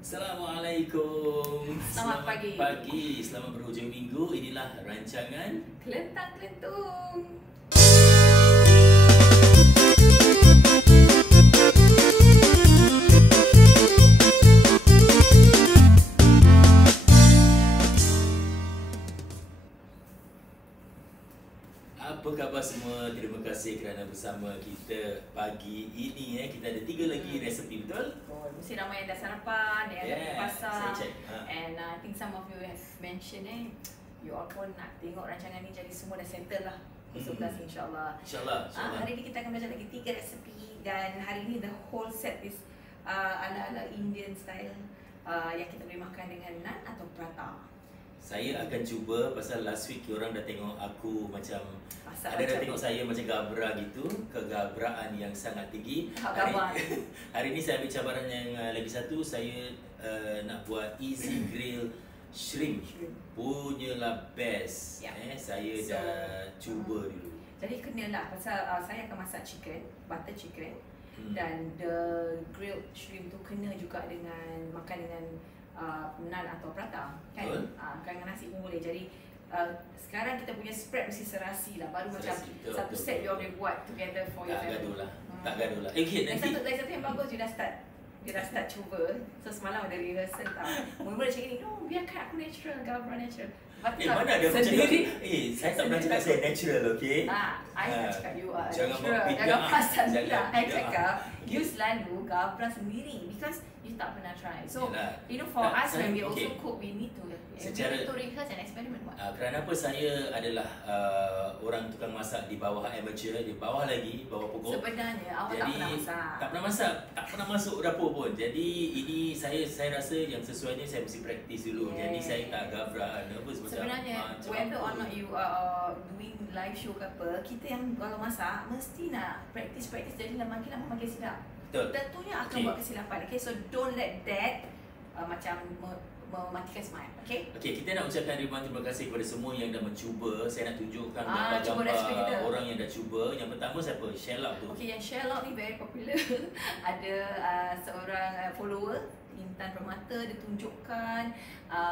Assalamualaikum. Selamat pagi. Selamat berhujung minggu. Inilah rancangan Kelentang Kelentung. Apa khabar semua? Terima kasih kerana bersama kita pagi ini. Kita ada 3 lagi resepi, betul? Mesti ramai yang dah sarapan, yang dah pergi pasar. Saya check. And I think some of you have mentioned you all pun nak tengok rancangan ni, jadi semua dah settle lah. Pukul 11 insyaAllah. InsyaAllah. Hari ni kita akan belajar lagi 3 resepi. Dan hari ni the whole set is ala-ala Indian style, yang kita boleh makan dengan naan atau prata. Saya akan cuba pasal last week orang dah tengok aku macam Masak ada dah macam tengok saya macam gabra gitu, kegabraan yang sangat tinggi. Gabar. Hari ni saya ambil cabaran yang lagi satu, saya nak buat easy grill shrimp. Punyalah best. Saya dah cuba dulu. Jadi kenalah pasal saya akan masak chicken, butter chicken. Dan the grilled shrimp tu kena juga dengan makan dengan naan atau prata kan. Dengan nasi pun boleh. Jadi sekarang kita punya spread mesti serasi lah, baru Serasi, macam satu set you boleh buat together for your family. Tak gaduh lah. Nanti satu yang bagus, dia dah start cuba. So semalam ada rehearsal tau. Mula-mula cakap ni, no, biarkan aku natural, gabra natural. Mana ada macam ni? Saya tak pernah cakap saya natural, okay? I nak cakap you are jangan natural. bid'ah. Jangan pasal Jangan bid'ah. I bid'ah. cakap you selalu gabra sendiri because you tak pernah try. So Yalah. you know, for us when we also okay. cook, we need to rehearse and experiment. Kerana apa, saya adalah orang tukang masak di bawah amateur, di bawah lagi, bawah pokok. Sebenarnya awak Jadi, tak pernah masak. tak pernah masuk dapur pun. Jadi ini saya rasa yang sesuainya saya mesti praktis dulu. Jadi saya tak gabra, nervous macam sebenarnya whether or not you are doing live show ke apa, kita yang kalau masak mesti nak practice, jadi makin lama makin silap. Betul. Tentunya akan buat kesilapan. Okay, so don't let that macam mematikan semangat. Okay, kita nak ucapkan ribuan terima kasih kepada semua yang dah mencuba. Saya nak tunjukkan cuba resipi kita. orang yang dah cuba. Yang pertama siapa? Shell tu. Okay, yang Shell ni very popular. Ada seorang follower, Intan Permata, dia tunjukkan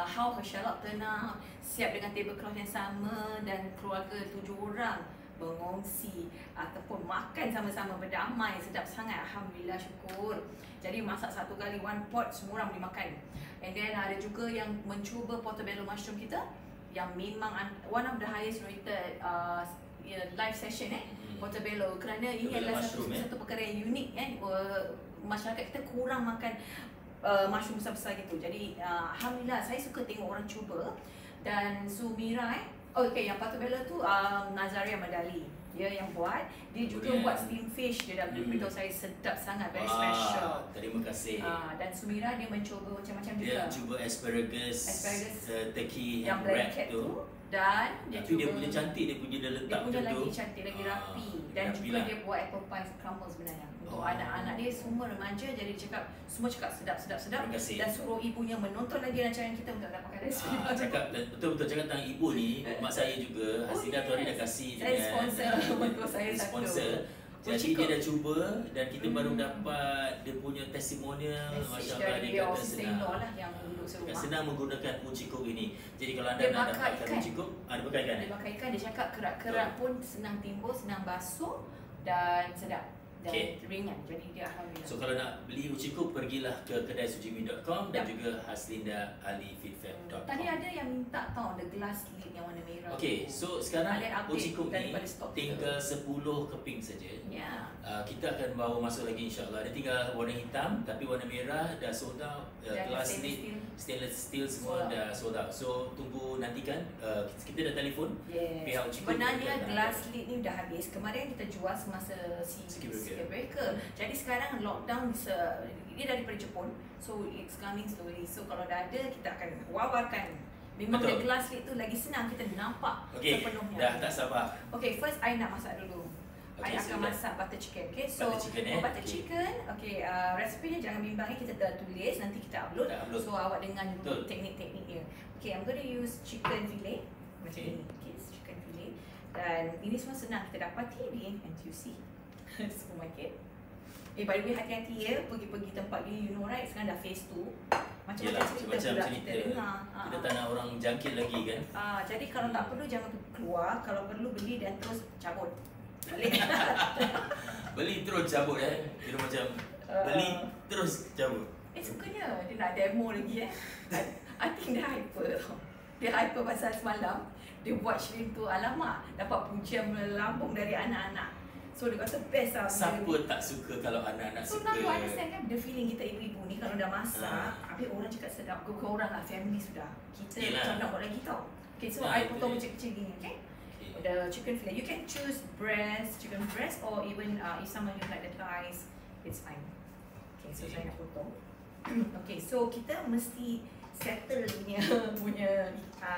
how her shallot turn out, siap dengan tablecloth yang sama dan keluarga 7 orang mengongsi ataupun makan sama-sama berdamai. Sedap sangat, alhamdulillah, syukur. Jadi masak satu kali one pot, semua orang boleh makan. And then ada juga yang mencuba portobello mushroom kita, yang memang one of the highest rated live session portobello, kerana ini adalah satu perkara yang unik masyarakat kita kurang makan mushroom besar-besar gitu. Jadi alhamdulillah, saya suka tengok orang cuba. Dan Sumira yang portobello tu Nazaria Madali, dia yang buat. Dia juga buat steam fish. Dia dah beritahu saya sedap sangat, very special. Terima kasih. Dan Sumira dia mencuba macam-macam juga. Dia cuba asparagus turkey yang wrap tu. Dan tapi dia punya cantik, dia punya dia letak dia punya macam tu. lagi cantik, lagi rapi. Dan juga dia buat apple pie crumble sebenarnya. Untuk anak-anak dia semua remaja, jadi semua cakap sedap. Dan suruh ibunya menonton lagi rancangan kita untuk dapatkan resipi. Cakap betul-betul cakap tentang ibu ni, mak saya juga. Hasida tu hari dah kasih sponsor betul saya sponsor. Jadi dia dah cuba dan kita baru dapat dia punya testimonial. Masya-Allah, dia kata senang lah yang duduk serumah. Senang menggunakan uji cook ini. Jadi kalau anda nak dapatkan uji cook, ada bakar ikan. Dia bakar ikan, dia cakap kerak-kerak pun senang timbul, senang basuh dan sedap. Dan ringan, jadi dia alhamdulillah. So kalau nak beli uji cook, pergilah ke kedaisujimi.com dan juga haslindaaliFeedFab.com. Tadi ada yang minta tahu the glass lid yang warna merah. So sekarang uji cook ni tinggal 10 keping saja. Kita akan bawa masuk lagi insyaAllah. Dia tinggal warna hitam, tapi warna merah dah sold out. Glass lid, stainless steel semua dah sold out. So tunggu nantikan. Kita dah telefon pihak uji cook. Sebenarnya glass lid ni dah habis. Kemarin kita jual semasa circuit breaker. Jadi sekarang lockdown dia daripada Jepun. So it's coming slowly. So kalau dah ada, kita akan wawarkan. Memang the glass lid tu lagi senang kita nampak sepenuhnya. Dah tak sabar. First I nak masak dulu. I akan masak butter chicken. So butter chicken. Resipinya jangan bimbang, kita dah tulis, nanti kita upload. So awak dengar dulu teknik-tekniknya. I'm going to use chicken fillet macam ni. Chicken fillet. Dan ini semua senang kita dapati di NTUC supermarket. By the way, hati-hati ya, pergi-pergi tempat ni, you know right, sekarang dah phase 2. macam-macam cerita dengar. Kita tak nak orang jangkit lagi kan. Jadi kalau tak perlu jangan keluar, kalau perlu beli dan terus cabut. Beli terus cabut Kira macam beli terus cabut. Sukanya dia nak demo lagi I think dia hyper. Dia hyper pasal semalam dia buat shrimp tu, alamak, dapat pujian melambung dari anak-anak. So dia kata best lah. Siapa tak suka kalau anak-anak suka. So now you understand kan the feeling kita ibu-ibu ni kalau dah masak, habis orang cakap sedap, korang lah family sudah. Kita macam nak buat lagi tau. Okay, so I potong kecil-kecil gini, okay? The chicken fillet, you can choose chicken breast or even if someone you like the thighs, it's fine. Okay, so saya nak potong. Okay, so kita mesti settle punya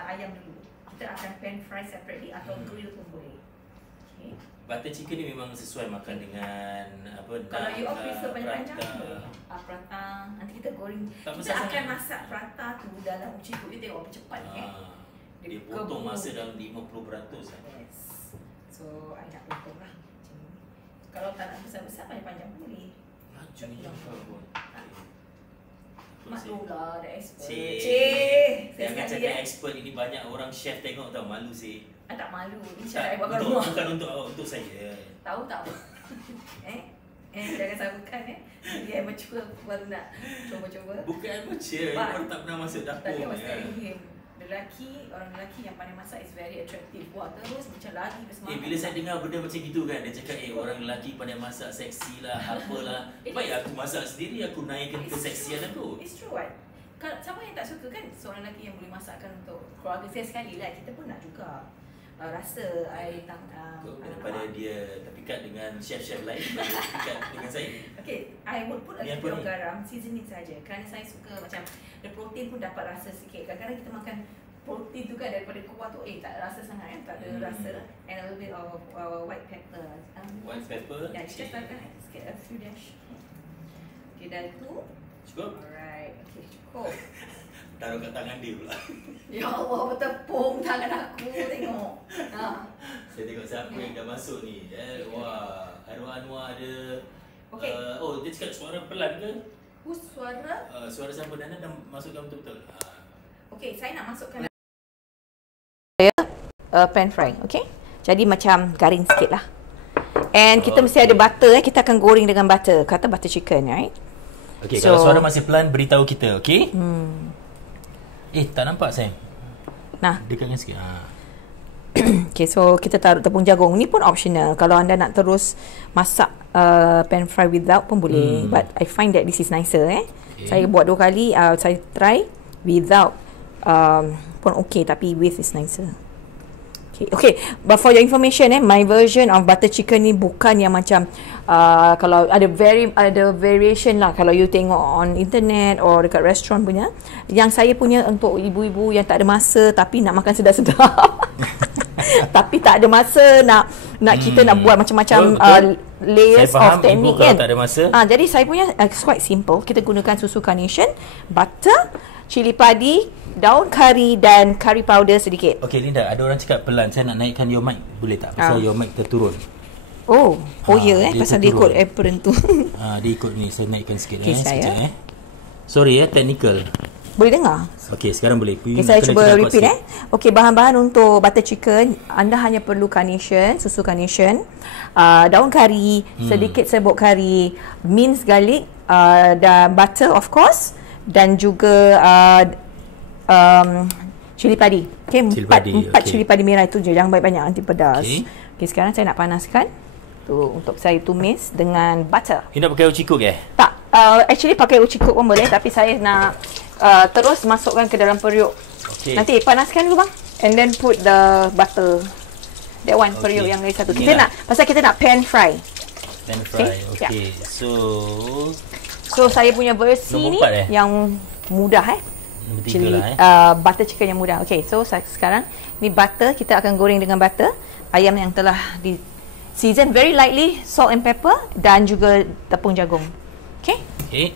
ayam dulu. Kita akan pan fry separately atau grill pun boleh. Okay. Butter chicken ni memang sesuai makan dengan apa? Kalau you all prefer panjang-panjang, prata. Nanti kita goreng. Kita akan masak prata tu dalam uci kulit. Tengok berapa cepat dia potong masa dalam 50%. Yes. So I nak potong lah. Kalau tak nak besar-besar panjang-panjang boleh. Lajunya pun. Maklumlah, dah expert. Jangan cakap expert, ini banyak orang chef tengok tau, malu sih. Tak malu, insyaAllah buat kat rumah. Bukan untuk saya. Tahu tak? Jangan samakan dia amateur baru nak cuba-cuba. Bukan amateur, orang tak pernah masuk dapur. Tadi I was telling him, orang lelaki yang pandai masak is very attractive. Wah, terus macam lagi bersemangat. Bila saya dengar benda macam gitu kan, dia cakap orang lelaki pandai masak seksi lah, apalah. Baik aku masak sendiri, aku naikkan keseksian aku. It's true kan? Kalau siapa yang tak suka kan seorang lelaki yang boleh masakkan untuk keluarga saya sekali lah, kita pun nak juga rasa daripada dia terpikat dengan chef-chef lain, terpikat dengan saya. Okay, I would put a little garam, seasoning saja. Kerana saya suka macam the protein pun dapat rasa sikit. Kadang-kadang kita makan protein tu kan daripada kuah tu, tak rasa sangat kan, tak ada rasa. And a little bit of white pepper. White pepper? Yeah, just sikit, a few dash. Okay, dah tu. Cukup? Alright, okay, cukup. Taruh kat tangan dia pula. Ya Allah, bertepung tangan aku, tengok. Saya tengok siapa yang dah masuk ni. Wah, Anwar ada. Okay. Dia cakap suara pelan ke? Suara? Suara siapa? Dana dah masukkan betul-betul. Okay, saya nak masukkan pan fry, okay? Jadi macam garing sikit lah. And kita mesti ada butter, kita akan goreng dengan butter. Kata butter chicken, right? Okay, so, kalau suara masih pelan, beritahu kita, okay? Tak nampak Sam. Nah, dekatkan sikit. Okay, so kita taruh tepung jagung. Ni pun optional. Kalau anda nak terus masak pan fry without pun boleh. But I find that this is nicer. Okay. Saya buat 2 kali. Saya try without pun okay. Tapi with is nicer. Okay, but for your information, my version of butter chicken ni bukan yang macam kalau ada variation lah. Kalau you tengok on internet or dekat restaurant punya, yang saya punya untuk ibu-ibu yang tak ada masa tapi nak makan sedap-sedap. Tapi tak ada masa nak kita nak buat macam-macam layers of technique kan. Tak ada masa. Jadi saya punya quite simple. Kita gunakan susu carnation, butter, cili padi, daun kari dan curry powder sedikit. Okay Linda, ada orang cakap pelan. Saya nak naikkan your mic, boleh tak? Pasal your mic terturun. Pasal dia ikut apron tu. Dia ikut ni. Saya naikkan sikit. Okay, sekejap Sorry technical. Boleh dengar? Okay, sekarang boleh. Okay, saya cuba repeat Okay, bahan-bahan untuk butter chicken, anda hanya perlu carnation, susu carnation, daun kari, sedikit serbuk kari, minced garlic, dan butter of course, dan juga cili padi. Okay, empat cili padi merah itu je, jangan banyak-banyak nanti pedas. Okay, sekarang saya nak panaskan tu untuk saya tumis dengan butter. You nak pakai uci cook Tak, actually pakai uci cook pun boleh, tapi saya nak terus masukkan ke dalam periuk. Nanti panaskan dulu bang, and then put the butter. That one periuk yang lagi satu. Kita nak, pasal kita nak pan fry. Pan fry, okay. So saya punya versi ni yang mudah Cili, butter chicken yang mudah. Okay, so sekarang ni butter, kita akan goreng dengan butter. Ayam yang telah di season very lightly, salt and pepper, dan juga tepung jagung. Okay,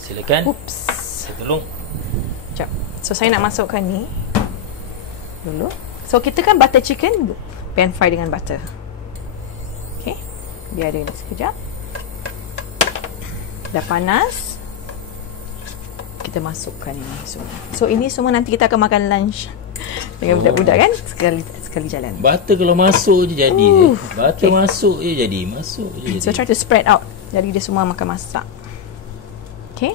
silakan. Saya tolong. Sekejap. So saya nak masukkan ni dulu. So kita kan butter chicken pan fry dengan butter. Okay, biar dia ni sekejap. Dah panas. kita masukkan ini semua. So ini semua nanti kita akan makan lunch dengan budak-budak kan, sekali jalan. Butter kalau masuk je jadi. Butter masuk je jadi. Masuk je jadi. So try to spread out. Jadi dia semua makan masak. Okay.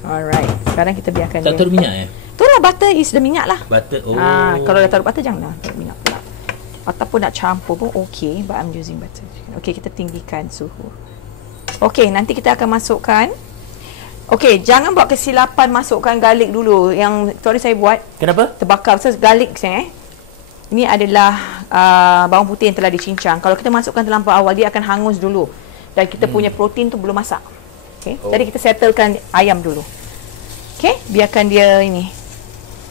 Alright. Sekarang kita biarkan tak taruh minyak Itulah butter is the minyak lah. Butter. Kalau dah taruh butter janganlah taruh minyak pula. Ataupun nak campur pun okay, but I'm using butter. Okay, kita tinggikan suhu. Okay, nanti kita akan masukkan. Okay, jangan buat kesilapan masukkan garlic dulu. Yang tadi saya buat. Kenapa? Terbakar. So garlic saya ini adalah bawang putih yang telah dicincang. Kalau kita masukkan terlampau awal, dia akan hangus dulu. Dan kita punya protein tu belum masak. Okay, jadi kita settlekan ayam dulu. Okay, biarkan dia ini.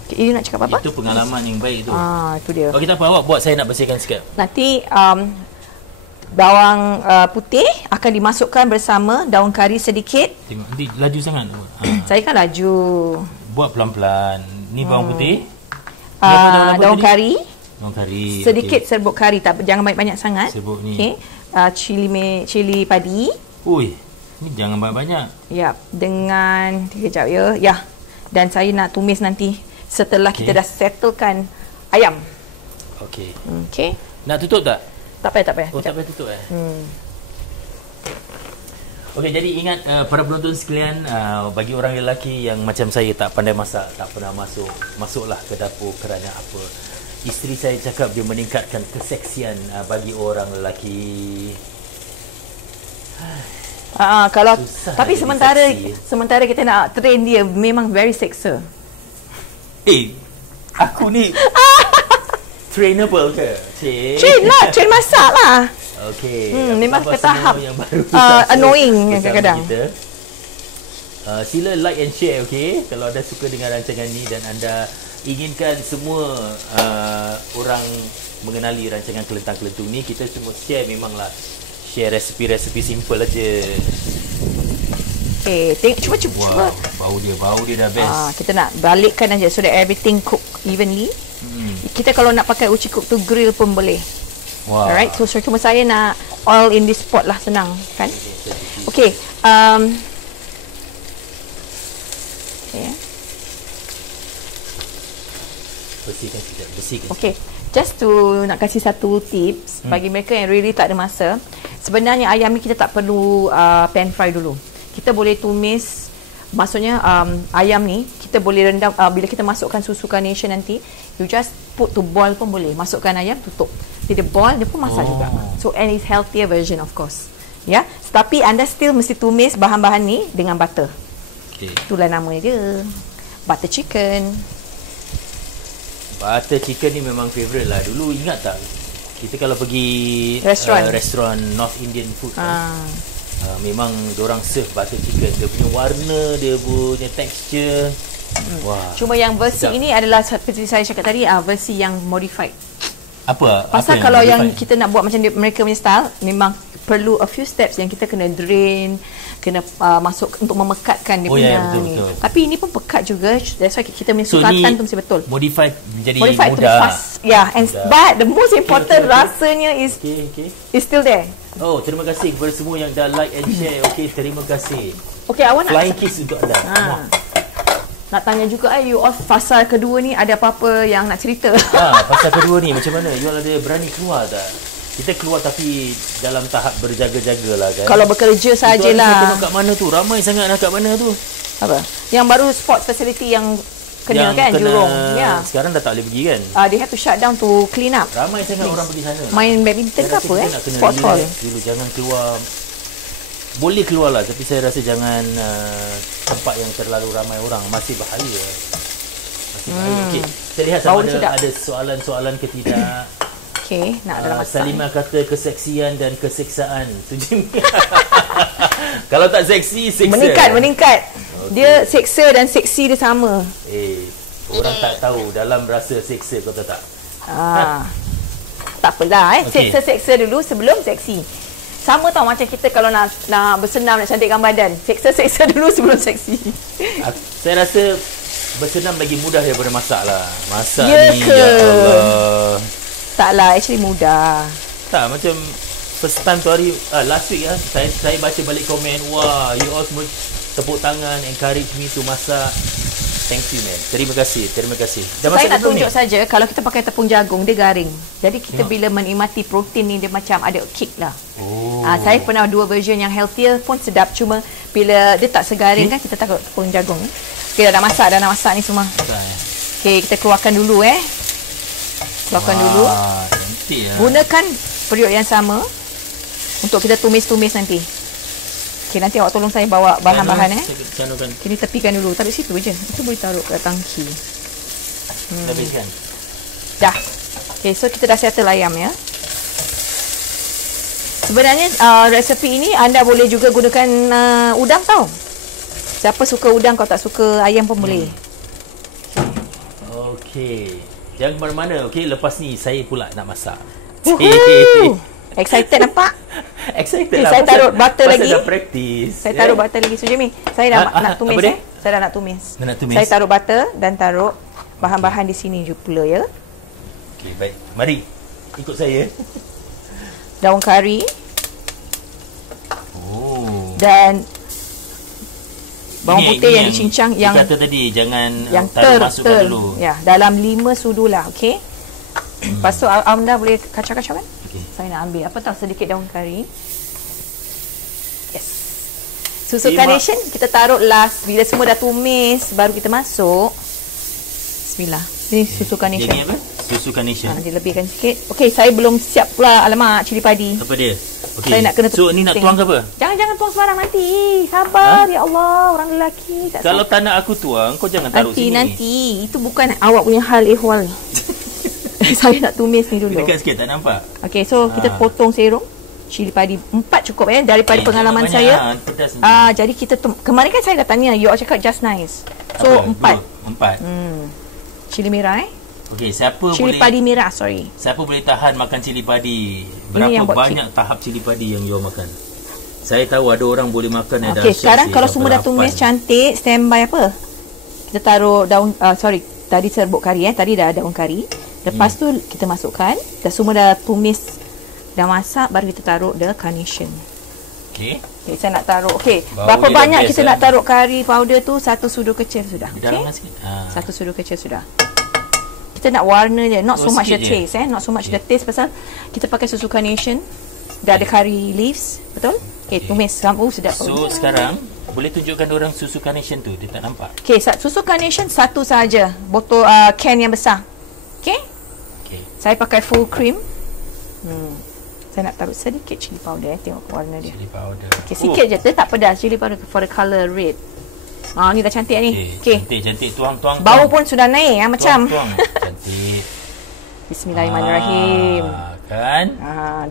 Okay, ini nak cakap apa? Itu pengalaman yang baik tu. Itu dia. Oh, kita apa awak buat, saya nak bersihkan sikit. Nanti bawang putih akan dimasukkan bersama daun kari sedikit. Tengok, nanti laju sangat. Saya kan laju. Buat pelan-pelan. Ni bawang putih. Daun kari. Daun kari. Sedikit serbuk kari, jangan banyak-banyak sangat. Serbuk ni. Okay. Cili padi. Ui, ni jangan banyak-banyak. Ya, dengan kejap ya. Ya. Dan saya nak tumis nanti setelah kita dah settlekan ayam. Okey. Okey. Nak tutup tak? Tak payah, tak payah. Oh, tak payah tutup Okey, jadi ingat para penonton sekalian, bagi orang lelaki yang macam saya tak pandai masak, tak pernah masuklah ke dapur kerana apa? Isteri saya cakap dia meningkatkan keseksian bagi orang lelaki. Kalau tapi sementara kita nak train dia memang very sexa. Aku ni trainable ke? Train masak lah. Okey. Memang ke tahap yang baru annoying kadang-kadang. Sila like and share, okey? Kalau anda suka dengan rancangan ni dan anda inginkan semua orang mengenali rancangan Kelentang-Kelentung ni, kita semua share, memanglah share resipi-resipi simple aja. Okay, cuba. Bau dia dah best. Kita nak balikkan aja so that everything cook evenly. Kita kalau nak pakai uci cook tu grill pun boleh. Alright, so cuma saya nak oil in this pot lah, senang kan? Okay. Bersihkan. Okay. Just to nak kasih satu tips bagi mereka yang really tak ada masa. Sebenarnya ayam ni kita tak perlu pan fry dulu. Kita boleh tumis, maksudnya ayam ni kita boleh rendam, bila kita masukkan susu carnation nanti, you just put to boil pun boleh. Masukkan ayam, tutup. Dia boil, dia pun masak juga. So and it's healthier version of course. Ya, tapi anda still mesti tumis bahan-bahan ni dengan butter. Itulah namanya dia. Butter chicken. Butter chicken ni memang favourite lah. Dulu ingat tak? Kita kalau pergi restoran North Indian food memang diorang serve butter chicken. Dia punya warna, dia punya texture. Wah. Cuma yang versi ini adalah seperti saya cakap tadi, versi yang modified. Apa? Pasal kalau yang kita nak buat macam mereka punya style, memang perlu a few steps yang kita kena drain, kena masuk untuk memekatkan dia punya ni. Betul. Tapi ini pun pekat juga. That's why kita punya sukatan tu mesti betul. Modified menjadi mudah. But the most important rasanya is still there. Oh, terima kasih kepada semua yang dah like and share. Okey, terima kasih. Okey, awak nak flying kiss untuk anda. Nak tanya juga you all fasa kedua ni ada apa-apa yang nak cerita? Fasa kedua ni macam mana? You all ada berani keluar tak? Kita keluar tapi dalam tahap berjaga-jaga lah kan. Kalau bekerja sajalah. Tengok kat mana tu? Ramai sangat dah kat mana tu? Apa? Yang baru sports facility yang kena kan, Jurong. Sekarang dah tak boleh pergi kan? They have to shut down to clean up. Ramai sangat orang pergi sana. Main badminton ke apa sports hall. Dulu jangan keluar. Boleh keluar lah, tapi saya rasa jangan tempat yang terlalu ramai orang. Masih bahaya. Okey, saya lihat sama ada soalan-soalan ke tidak. Okey, nak dalam masak. Salimah kata keseksian dan keseksaan. Kalau tak seksi, seksa. Meningkat. Okay. Dia seksa dan seksi dia sama. Orang tak tahu dalam rasa seksa, kau tahu tak? Tak apalah seksa dulu sebelum seksi. Sama tau macam kita kalau nak bersenam, nak cantikkan badan. Seksa dulu sebelum seksi. Saya rasa bersenam lagi mudah daripada masak lah. Masak ni, ya Allah. Taklah, actually mudah. Tak, macam first time tu hari, last week saya baca balik komen. Wah, you all semua tepuk tangan, encourage me to masak. Thank you, man. Terima kasih. Saya nak tunjuk saja, kalau kita pakai tepung jagung, dia garing. Jadi kita bila menikmati protein ni, dia macam ada kick lah. Saya pernah 2 version yang healthier pun sedap. Cuma bila dia tak segaring kan, kita takut tepung jagung. Okay, dah nak masak ni semua. Okay, kita keluarkan dulu Keluarkan dulu. Cantik lah. Gunakan periuk yang sama untuk kita tumis-tumis nanti. Okay, nanti awak tolong saya bawa bahan-bahan Kini tepikan dulu. Taruh situ je. Itu boleh taruh kat tangki. Habiskan. Dah. Okay, so kita dah settle ayam ya. Sebenarnya resepi ini anda boleh juga gunakan udang tau. Siapa suka udang, kalau tak suka ayam pun boleh. Okay. Jangan ke mana-mana. Okay, lepas ni saya pula nak masak. Excited nampak? Excited lah. Saya taruh butter lagi. Dah practice. Saya taruh butter lagi. So Jimmy, saya nak tumis Saya dah nak tumis. Saya taruh butter dan taruh bahan-bahan di sini je pula ya. Okey, baik. Mari. Ikut saya. Daun kari. Dan bawang putih yang dicincang yang kata tadi jangan masukkan dulu. Ya, dalam 5 sudu lah, okey. Lepas tu anda boleh kacau-kacau kan? Okay. Saya nak ambil sedikit daun kari. Yes. Susu carnation kita taruh last bila semua dah tumis baru kita masuk. Bismillah. Ini susu carnation. Ini apa? Susu carnation. Dilebihkan sikit. Okey, saya belum siap pula alamak cili padi. Apa dia? Okay. Saya nak kena so ni nak tuang ke apa? Jangan tuang sembarang nanti. Sabar ya Allah, orang lelaki tak. Kalau tak nak aku tuang, kau jangan taruh sini. Nanti itu bukan awak punya hal ehwal. Saya nak tumis ni dulu. Dekat sikit, tak nampak. Okey, so kita potong serong cili padi 4 cukup daripada pengalaman saya. Jadi kita kemarin kan saya dah tanya, you all cakap just nice. So 4. Cili merah Okey, siapa cili boleh padi merah, sorry. Siapa boleh tahan makan cili padi? Berapa banyak tahap cili padi yang you makan? Saya tahu ada orang boleh makan yang Okey, sekarang kalau semua dah tumis cantik, standby apa? Kita taruh daun tadi serbuk kari tadi dah ada daun kari. Lepas tu kita masukkan, dah semua dah tumis, dah masak, baru kita taruh the carnation. Okey. Okay, saya nak taruh. Okey, berapa banyak kita nak taruh kari powder tu? 1 sudu kecil sudah. Okey. 1 sudu kecil sudah. Kita nak warna je, not so much the taste not so much the taste pasal kita pakai susu carnation. Dah ada curry leaves, betul? Okey, tumis. Sedap. So sekarang boleh tunjukkan orang susu carnation tu, dia tak nampak. Okey, susu carnation 1 saja, botol can yang besar. Okey? Okey. Saya pakai full cream. Saya nak taruh sedikit chili powder tengok warna dia. Chili powder. Okey, sikit je, dia tak pedas, chili powder for the color red. Ni dah cantik ni. Okey. Cantik. Tuang. Bau pun sudah naik macam. Tuang. Cantik. Bismillahirrahmanirrahim. Kan?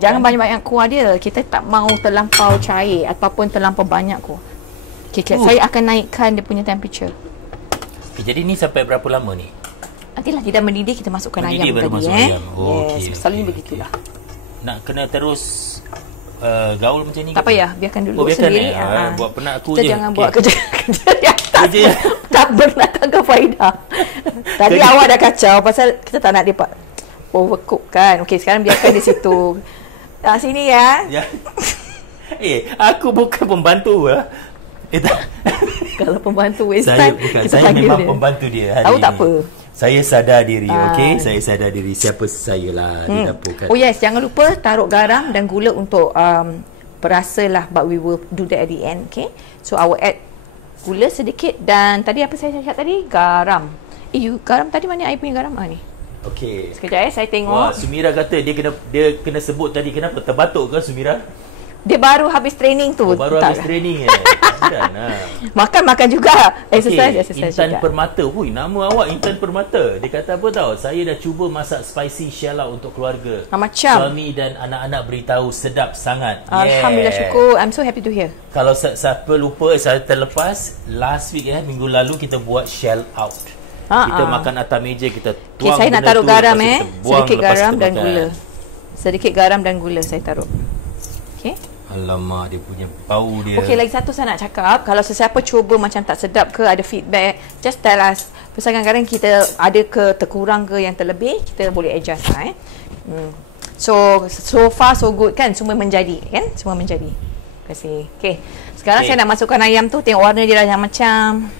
Jangan banyak-banyak kuah dia. Kita tak mau terlampau cair ataupun terlampau banyak kuah. Okey, saya akan naikkan dia punya temperature. Okay, jadi ni sampai berapa lama ni? Nantilah tidak mendidih, kita masukkan ayam baru tadi. Masuk ayam. Yes, selalunya begitulah. Nak kena terus gaul macam ni? Tak payah, biarkan dulu sendiri. Buat penat aku kita je. Jangan buat kerja yang tak bernakkan faedah. Tadi awak dah kacau pasal kita tak nak dia overcook kan. Okey, sekarang biarkan di situ. Sini ya. Aku bukan pembantu Kalau pembantu waste time, saya memang pembantu dia hari tahu ini. Tak apa. Saya sadar diri, okey? Saya sadar diri siapa saya lah di dapur kan. Oh yes, jangan lupa taruh garam dan gula untuk perasa lah, but we will do that at the end, okay? So I will add gula sedikit dan tadi apa saya cakap tadi? Garam. Garam tadi mana I punya garam? Ni. Okey. Sekejap saya tengok. Wah, Sumira kata dia kena sebut tadi kenapa terbatuk ke Sumira? Dia baru habis training tu. Baru habis training Makan juga. Exercise Intan Permata. Nama awak Intan Permata. Dia kata apa tahu? Saya dah cuba masak spicy shell out untuk keluarga. Macam suami dan anak-anak beritahu sedap sangat. Alhamdulillah, syukur. I'm so happy to hear. Kalau siapa lupa, saya terlepas last week minggu lalu kita buat shell out. Kita makan atas meja, kita tuang. Saya nak taruh garam sedikit garam dan gula. Sedikit garam dan gula saya taruh. Okey. Alamak, dia punya bau dia. Okey, lagi satu saya nak cakap. Kalau sesiapa cuba macam tak sedap ke, ada feedback, just tell us. Pasal kadang-kadang kita ada ke terkurang ke yang terlebih, kita boleh adjust lah. So far so good kan, semua menjadi kan, semua menjadi. Terima kasih. Okey, Sekarang saya nak masukkan ayam tu. Tengok warna dia dah macam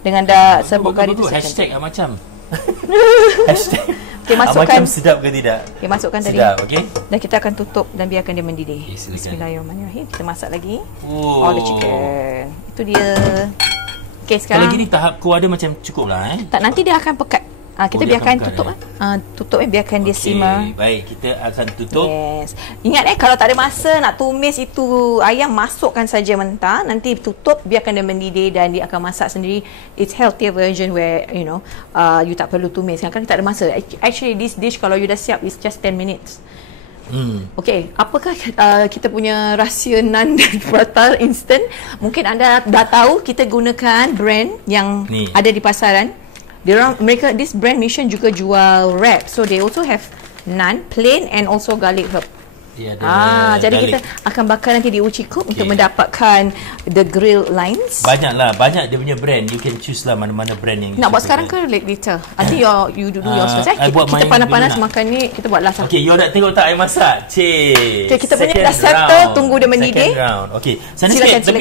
dengan dah serbuk kari tu. Hashtag macam. Hashtag. Okay, masukkan. Macam sedap ke tidak? Okay, masukkan tadi. Sedap, okay. Dan kita akan tutup dan biarkan dia mendidih. Bismillahirrahmanirrahim. Kita masak lagi. All the chicken. Itu dia. Okay, sekarang. Kalau gini tahap kuah dia macam cukup lah Tak, nanti dia akan pekat. Kita biarkan tutup tutup biarkan dia simmer. Baik, kita akan tutup. Yes. Ingat kalau tak ada masa nak tumis itu ayam, masukkan saja mentah, nanti tutup biarkan dia mendidih dan dia akan masak sendiri. It's healthier version where you tak perlu tumis. Kan kita tak ada masa. Actually this dish kalau you dah siap is just 10 minutes. Okay, apakah kita punya rahsia naan dan prata instant? Mungkin anda dah tahu kita gunakan brand yang ada di pasaran. Mereka this brand Mission juga jual wrap, so they also have naan plain and also garlic herb. Jadi kita akan bakar nanti di uci cook untuk mendapatkan the grill lines. Banyak dia punya brand. You can choose lah mana-mana brand yang nak buat sekarang ke later? I think you do yours first. Kita panas-panas makan ni, kita buat last. Okay, you nak tengok tak I masak? Okay, kita punya dah settle, tunggu dia mendidih. Okay, sana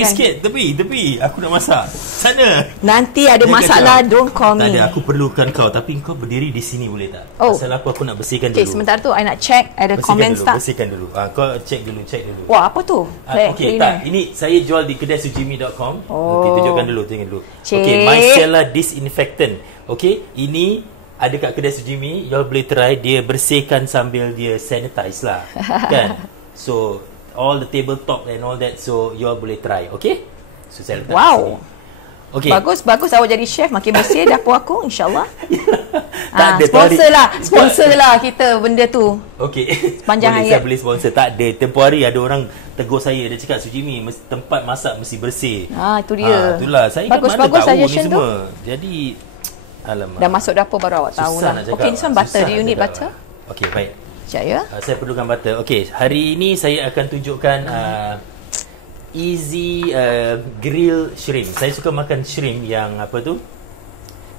sikit, tepi. Aku nak masak. Sana. Nanti ada masalah, don't call me. Tak ada, aku perlukan kau. Tapi kau berdiri di sini boleh tak? Pasal apa aku nak bersihkan dulu. Okay, sebentar tu I nak check ada komen tak? Bersihkan dulu. Kau check dulu. Wah, apa tu? Okay, tak. Ini saya jual di kedaisujimi.com. Nanti tunjukkan dulu, tengok dulu. Okay, micellar disinfectant. Okay, ini ada kat kedai Sujimi. You all boleh try. Dia bersihkan sambil dia sanitize lah. Kan? So, all the tabletop and all that. So, you all boleh try. Okay? So, saya letak sini. Okay. Bagus awak jadi chef, makin bersih dapur aku, insyaAllah. Sponsor lah kita benda tu. Okay. Sepanjang hayat. Saya boleh sponsor. Tak ada. Tempoh hari ada orang tegur saya. Dia cakap, Sujimi, tempat masak mesti bersih. Itu dia. Itulah. Saya bagus, kan mana tahu ni semua. Tu. Jadi, alamak. Dah masuk dapur baru awak tahu lah. Okay, this one butter. Do you need butter? Okay, baik. Sekejap ya. Saya perlukan butter. Okay, hari ini saya akan tunjukkan easy grill shrimp. Saya suka makan shrimp yang apa tu?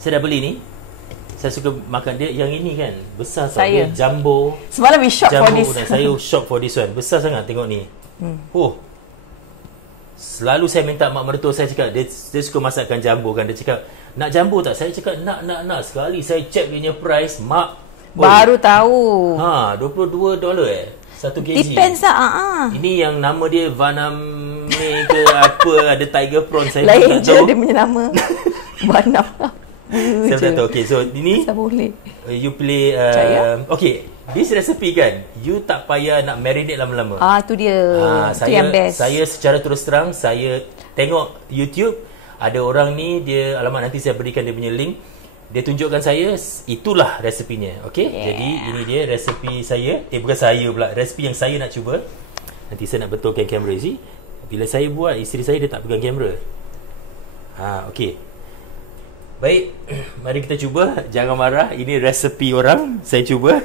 Saya dah beli ni. Saya suka makan dia yang ini kan. Besar saya. Dia jumbo. Semalam we shop for this. Saya shop for this one. Besar sangat, tengok ni. Selalu saya minta mak mertua saya cakap dia suka masakkan jumbo kan. Dia cakap, nak jumbo tak? Saya cakap nak. Sekali saya check dia punya price, mak baru tahu. $22 1 kg. Depends lah. Ini yang nama dia Vaname ke apa, ada tiger prawn, saya lain tak tahu. Dia punya nama Vanam. Saya tak tahu. Okay, so ini boleh. You play okay, this recipe kan, you tak payah nak marinate lama-lama. Tu dia. Tu yang best. Saya secara terus terang, saya tengok YouTube, ada orang ni, dia, alamak, nanti saya berikan dia punya link. Dia tunjukkan saya, itulah resepinya. Okay, jadi ini dia resepi saya. Bukan saya pula, resepi yang saya nak cuba. Nanti saya nak betulkan kamera. Bila saya buat, isteri saya dia tak pegang kamera. Okay. Baik, mari kita cuba. Jangan marah, ini resepi orang. Saya cuba.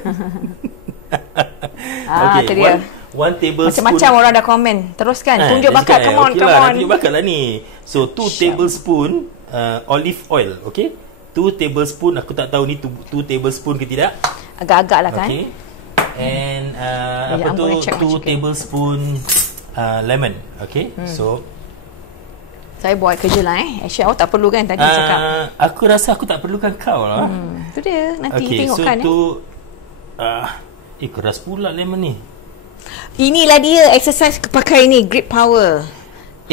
Okay, one tablespoon. Macam-macam orang dah komen. Teruskan, tunjuk bakat. Come on. Tunjuk bakat lah ni. So, 2 tablespoon olive oil. Okay, 2 tablespoon. Aku tak tahu ni 2 tablespoon ke tidak. Agak-agak lah kan. Okay. And apa tu, 2 tablespoon lemon. Okay. So saya buat kerja lah Actually awak tak perlu kan tadi cakap. Aku rasa aku tak perlukan kau lah. Itu dia. Nanti tengokkan. So tu keras pula lemon ni. Inilah dia exercise pakai ni, grip power.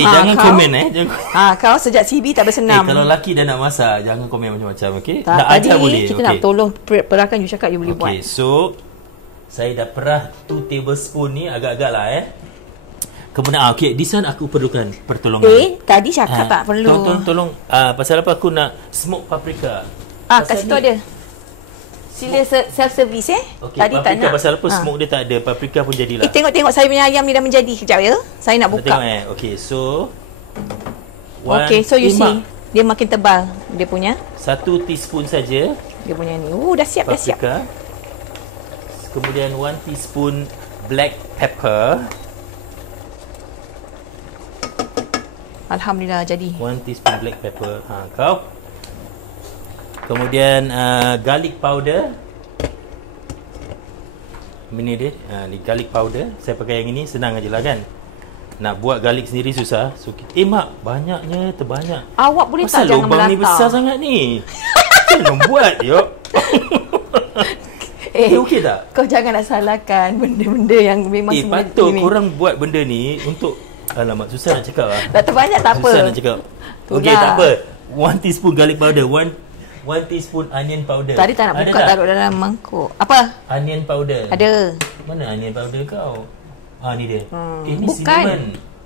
Jangan komen kau sejak CB tak bersenam. Kalau lelaki dah nak masak, jangan komen macam-macam. Okay, nak ajar boleh. Kita nak tolong perahkan, you cakap you boleh buat. Okay, so saya dah perah 2 tablespoon ni agak-agak lah Kemudian okay, this one aku perlukan pertolongan. Tadi cakap tak perlu. Tolong pasal apa aku nak smoke paprika. Kasih tahu dia. Sila self-service Okay, tadi paprika tak nak. Pasal apa smoke dia tak ada, paprika pun jadilah. Tengok saya punya ayam ni dah menjadi. Kejap ya. Saya nak buka. Tengok Okay, so okay, so you see dia makin tebal dia punya. 1 teaspoon saja. Dia punya ni. Dah siap, paprika. dah siap. Kemudian 1 teaspoon black pepper. Alhamdulillah jadi. 1 teaspoon black pepper. Kau. Kemudian garlic powder. Ini dia. Ni garlic powder. Saya pakai yang ini, senang aje lah kan. Nak buat garlic sendiri susah. So, mak, banyaknya terbanyak. Awak boleh tak jangan melata. Lubang ni besar sangat ni. Jangan buat, yuk. Okey tak? Kau jangan nak salahkan benda-benda yang memang patut korang buat benda ni untuk... Alamak, susah nak cakap lah. Tak terbanyak tak apa. Susah nak cakap. Okey, tak apa. 1 teaspoon garlic powder. 1 teaspoon onion powder. Tadi tak nak buka, taruh dalam mangkuk. Apa? Onion powder. Ada. Mana onion powder kau? Ni dia. Ini bukan. cinnamon.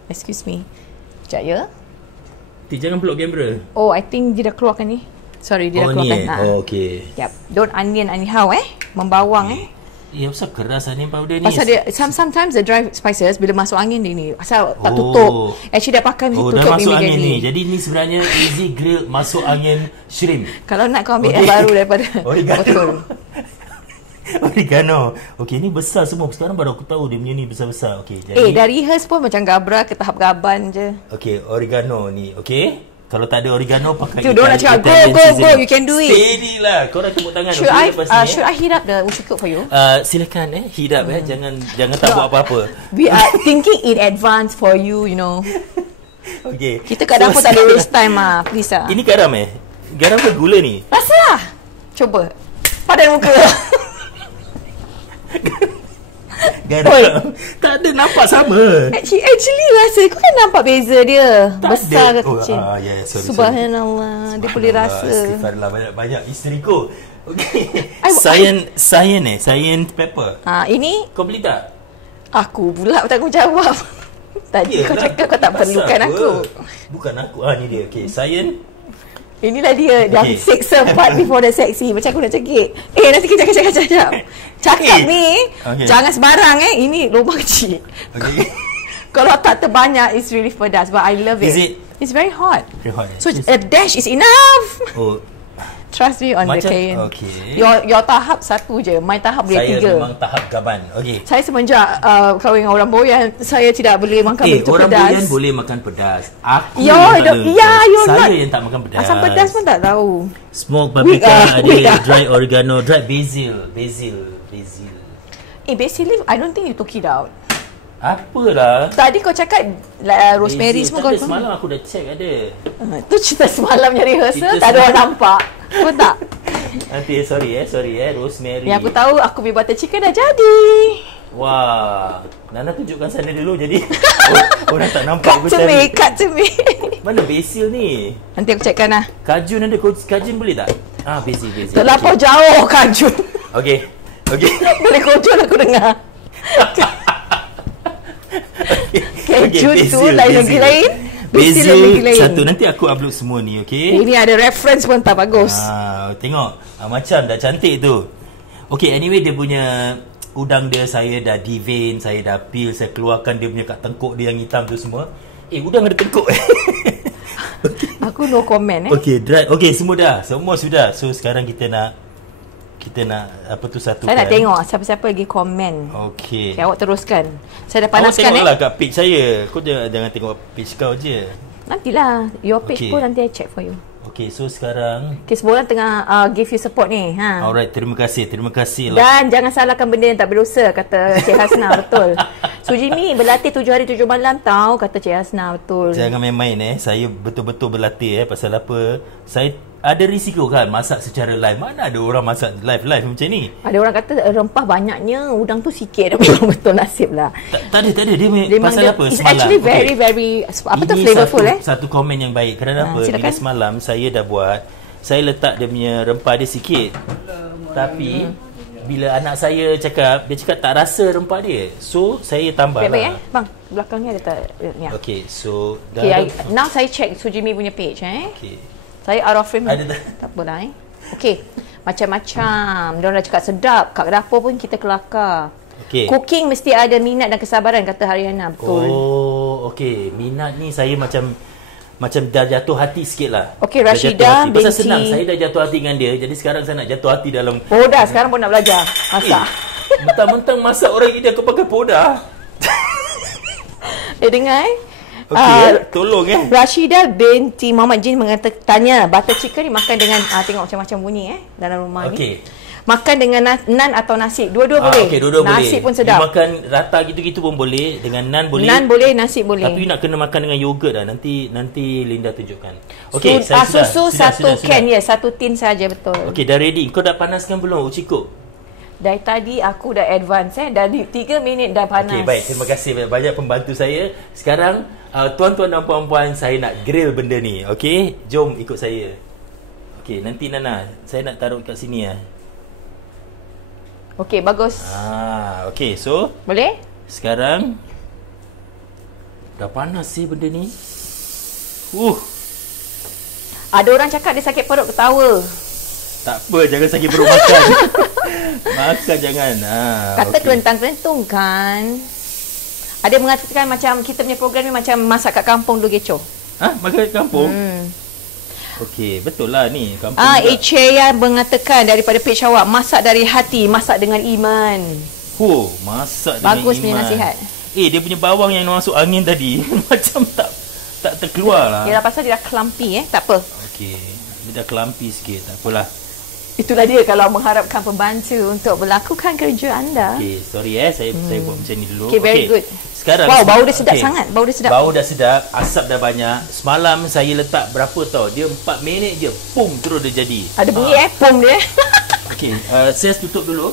Excuse me. Sekejap ya. Jangan peluk kamera. Oh, I think dia dah keluarkan ni. Sorry, dia dah keluarkan. Okey. Yep. Don't onion anyhow membawang pasal keras onion powder ni. Pasal dia sometimes the dry spices bila masuk angin dia ni asal tak tutup. Actually dah pakai tutup dah masuk angin ni. Jadi ni sebenarnya easy grill masuk angin shrimp. Kalau nak kau ambil yang baru daripada botol. Oregano. Okey, ni besar semua. Sekarang baru aku tahu dia punya ni besar-besar. Okey, jadi dari rehearse pun macam gabra ke tahap gaban je. Okey, oregano ni. Okey. Kalau tak ada oregano pakai tu dia nak cakap go you can do it. Steady lah. Korang tepuk tangan. Should I heat up the usyukut for you? Silakan heat up jangan tak buat apa-apa. We are thinking in advance for you, you know. Okey. Kita kat dapur tak ada waste time please lah. Ini garam garam ke gula ni? Rasa lah. Cuba. Padan muka. Garam. Tak ada nampak sama. Actually rasa kau kan nampak beza dia. Tak besar ke kecil. Sorry, Subhanallah. Dia boleh rasa. Istighfarlah banyak isteriku. Okey. Cayenne pepper. Ini kau beli tak? Aku pula tanggungjawab. Tadi kau cakap kau tak perlukan aku. Bukan aku. Ni dia. Okey, cayenne. Inilah dia dah seksa part before the sexy. Macam aku nak cekik. Nanti kejap. Cakap ni jangan sembarang ini lubang kecil. Kalau tak terbanyak it's really pedas, but I love it. It's very hot. So a dash is enough. Trust me on the cayenne. Your tahap 1 je. My tahap dia 3. Saya memang tahap gaban. Saya semenjak kahwin dengan orang Boyan, saya tidak boleh makan begitu pedas. Orang Boyan boleh makan pedas. Aku saya yang tak makan pedas. Asam pedas pun tak tahu. Smoked paprika, ada dry oregano, dry basil. Basil leaf, I don't think you took it out. Apalah. Tadi kau cakap rosemary semua kau. Semalam aku dah check ada. Tu cerita semalam yang rehearsal, tak ada orang nampak. Kau tak? Nanti sorry rosemary. Yang aku tahu aku punya butter chicken dah jadi. Wah, Nana tunjukkan sana dulu jadi orang tak nampak. Cut to me. Mana basil ni? Nanti aku checkkan lah. Kajun ada, kajun boleh tak? Basil. Terlampau jauh kajun. Okey. Boleh kojol aku dengar. Kajun tu lain lagi lain. Basil satu. Nanti aku upload semua ni. Okay. Ini ada reference pun tak bagus. Tengok macam dah cantik tu. Okay, anyway dia punya udang dia saya dah devein, saya dah peel, saya keluarkan dia punya kat tengkuk dia yang hitam tu semua. Udang ada tengkuk. Aku no comment. Okay, dry. Okay, semua dah. Semua sudah. So sekarang kita nak apa tu satu. Saya nak tengok siapa-siapa lagi komen. Okay, awak teruskan. Saya dah panaskan. Awak tengoklah kat page saya. Kau jangan tengok page kau je. Nantilah your page pun nanti I check for you. Okay, so sekarang semua orang tengah give you support ni. Alright, terima kasih lah. Dan jangan salahkan benda yang tak berdosa, kata Cik Hasna. Betul. Sujimi berlatih 7 hari 7 malam tahu, kata Cik Hasna. Betul. Jangan main-main Saya betul-betul berlatih pasal apa? Saya ada risiko kan masak secara live. Mana ada orang masak live macam ni? Ada orang kata rempah banyaknya, udang tu sikit. Memang betul nasib lah. Tak ada. Dia pasal apa? It's actually very apa tu flavorful. Satu komen yang baik. Kerana apa? Bila semalam saya dah buat, saya letak dia punya rempah dia sikit. Tapi bila anak saya cakap, dia cakap tak rasa rempah dia. So saya tambah lah. Bang, belakangnya ada tak? Okay, so now saya check Sujimi punya page. Okay. Saya out of frame. Tak apalah. Okay. Macam-macam. Diorang dah cakap sedap. Kat dapur pun kita kelakar. Cooking mesti ada minat dan kesabaran, kata Haryana. Betul. Okay. Minat ni saya macam dah jatuh hati sikit lah. Okay, Rashidah binti. Pasal senang. Saya dah jatuh hati dengan dia. Jadi sekarang saya nak jatuh hati dalam poda. Sekarang pun nak belajar masak. Mentang-mentang masak orang ini aku pakai poda. Dengar tolong Rashidah binti Muhammad Jin tanya butter chicken ni makan dengan tengok macam-macam bunyi dalam rumah ni. Makan dengan nan atau nasi. Dua-dua boleh. Okey, dua-dua boleh. Nasi pun sedap. Makan rata gitu-gitu pun boleh. Dengan nan boleh. Nan boleh, nasi boleh. Tapi nak kena makan dengan yogurt lah. Nanti Linda tunjukkan. Okey, susu satu can. Ya, satu tin saja, betul. Okey, dah ready. Kau dah panaskan belum Uchiko? Dari tadi aku dah advance dah 3 minit dah panas. Okey, baik. Terima kasih banyak pembantu saya. Sekarang tuan-tuan dan puan-puan, saya nak grill benda ni. Okey, jom ikut saya. Okey, nanti Nana, saya nak taruh kat sini . Okey, bagus. Okey, so boleh? Sekarang dah panas sih benda ni. Ada orang cakap dia sakit perut, ketawa. Tak apa, jangan sakit perut makan. Makan jangan. Kata kelentang-kelentung kan. Ada mengatakan macam kita punya program ni macam masak kat kampung dulu Gecho. Makan kat kampung? Okey, betul lah ni kampung. Echeya mengatakan daripada page awak, masak dari hati, masak dengan iman. Masak dengan bagus iman. Punya nasihat. Dia punya bawang yang masuk angin tadi macam tak terkeluar lah. Dia dah pasal dia dah clumpy tak apa. Okey, dia dah clumpy sikit, tak apalah. Itulah dia kalau mengharapkan pembantu untuk melakukan kerja anda. Okey, sorry saya buat macam ni dulu. Okey, very good. Sekarang bau dia sedap sangat. Bau dia sedap. Bau dah sedap, asap dah banyak. Semalam saya letak berapa tau? Dia 4 minit je, pum, terus dia jadi. Ada bunyi pum dia. Okey, saya tutup dulu.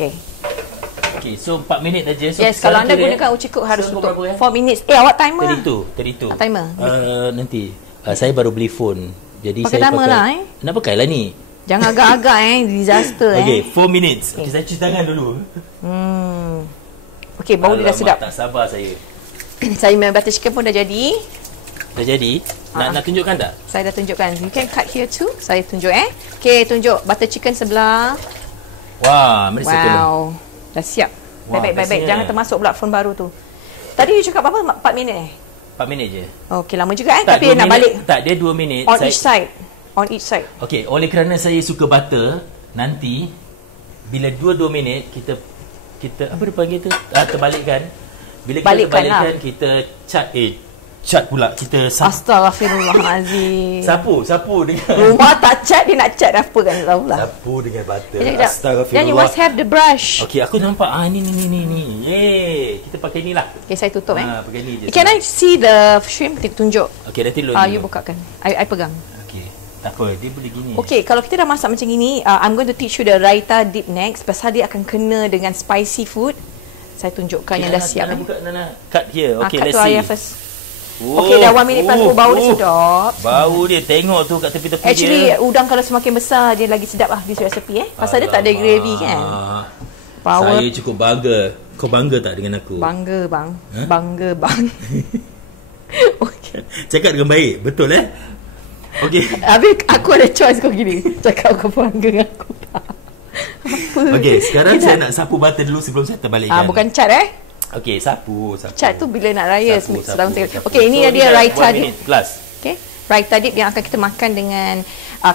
Okey, so 4 minit aja. So, yes, kalau anda gunakan Uchiko harus tutup 4 minit. Awak timer. Tadi tu. Timer. Nanti saya baru beli phone. Jadi pakai saya timer pakai. Lah, Nak pakailah ni. Jangan agak-agak disaster. Okey, 4 minutes. Okey, saya cuci tangan dulu. Okey, bau dia dah sedap. Tak sabar saya. Saya memang butter chicken pun dah jadi. Dah jadi? Nak tunjukkan tak? Saya dah tunjukkan. You can cut here too. Saya tunjuk Okey, tunjuk butter chicken sebelah. Wah, Malaysia wow. Dah siap. Baik-baik. Jangan termasuk pula phone baru tu. Tadi you cakap berapa? 4 minit 4 minit je. Okey, lama juga tapi nak balik. Tak, dia 2 minit. On each side. Okey, oleh kerana saya suka butter, nanti bila 2 minit kita apa dia panggil tu? Terbalikkan. Bila kita terbalikkan, kita cat pula. Kita Astagfirullahalazim. Sapu dengan rumah tak cat, dia nak cat apa kan, tahu lah. Sapu dengan butter. Astagfirullah. Then you must have the brush. Okey, aku nampak ni. Kita pakai ni lah. Okey, saya tutup pakai ni je. Can I see the shrimp? Tunjuk. Okey, nanti dulu. You bukakan. I pegang. Okey. Tak apa, dia boleh gini. Okey, kalau kita dah masak macam gini, I'm going to teach you the raita dip next. Pasal dia akan kena dengan spicy food. Saya tunjukkan yang dah siap. Nana, cut here. Okey, let's see. Cut tu ayah first. Okey, dah 1 minit lepas bau dia sedap. Bau dia, tengok tu kat tepi-tepi dia. Actually, udang kalau semakin besar, dia lagi sedap lah this recipe Pasal dia tak ada gravy kan. Saya cukup bangga. Kau bangga tak dengan aku? Bangga bang. Bangga bang. Okay. Cakap dengan baik, betul Okey. Habis aku ada choice kau gini. Cakap kau bangga dengan aku. Okey, sekarang saya nak sapu butter dulu sebelum saya terbalikkan. Bukan cat Okey, sapu. Cat tu bila nak raya sedang sekali. Okey, ini dia raita dip. Okey, raita dip yang akan kita makan dengan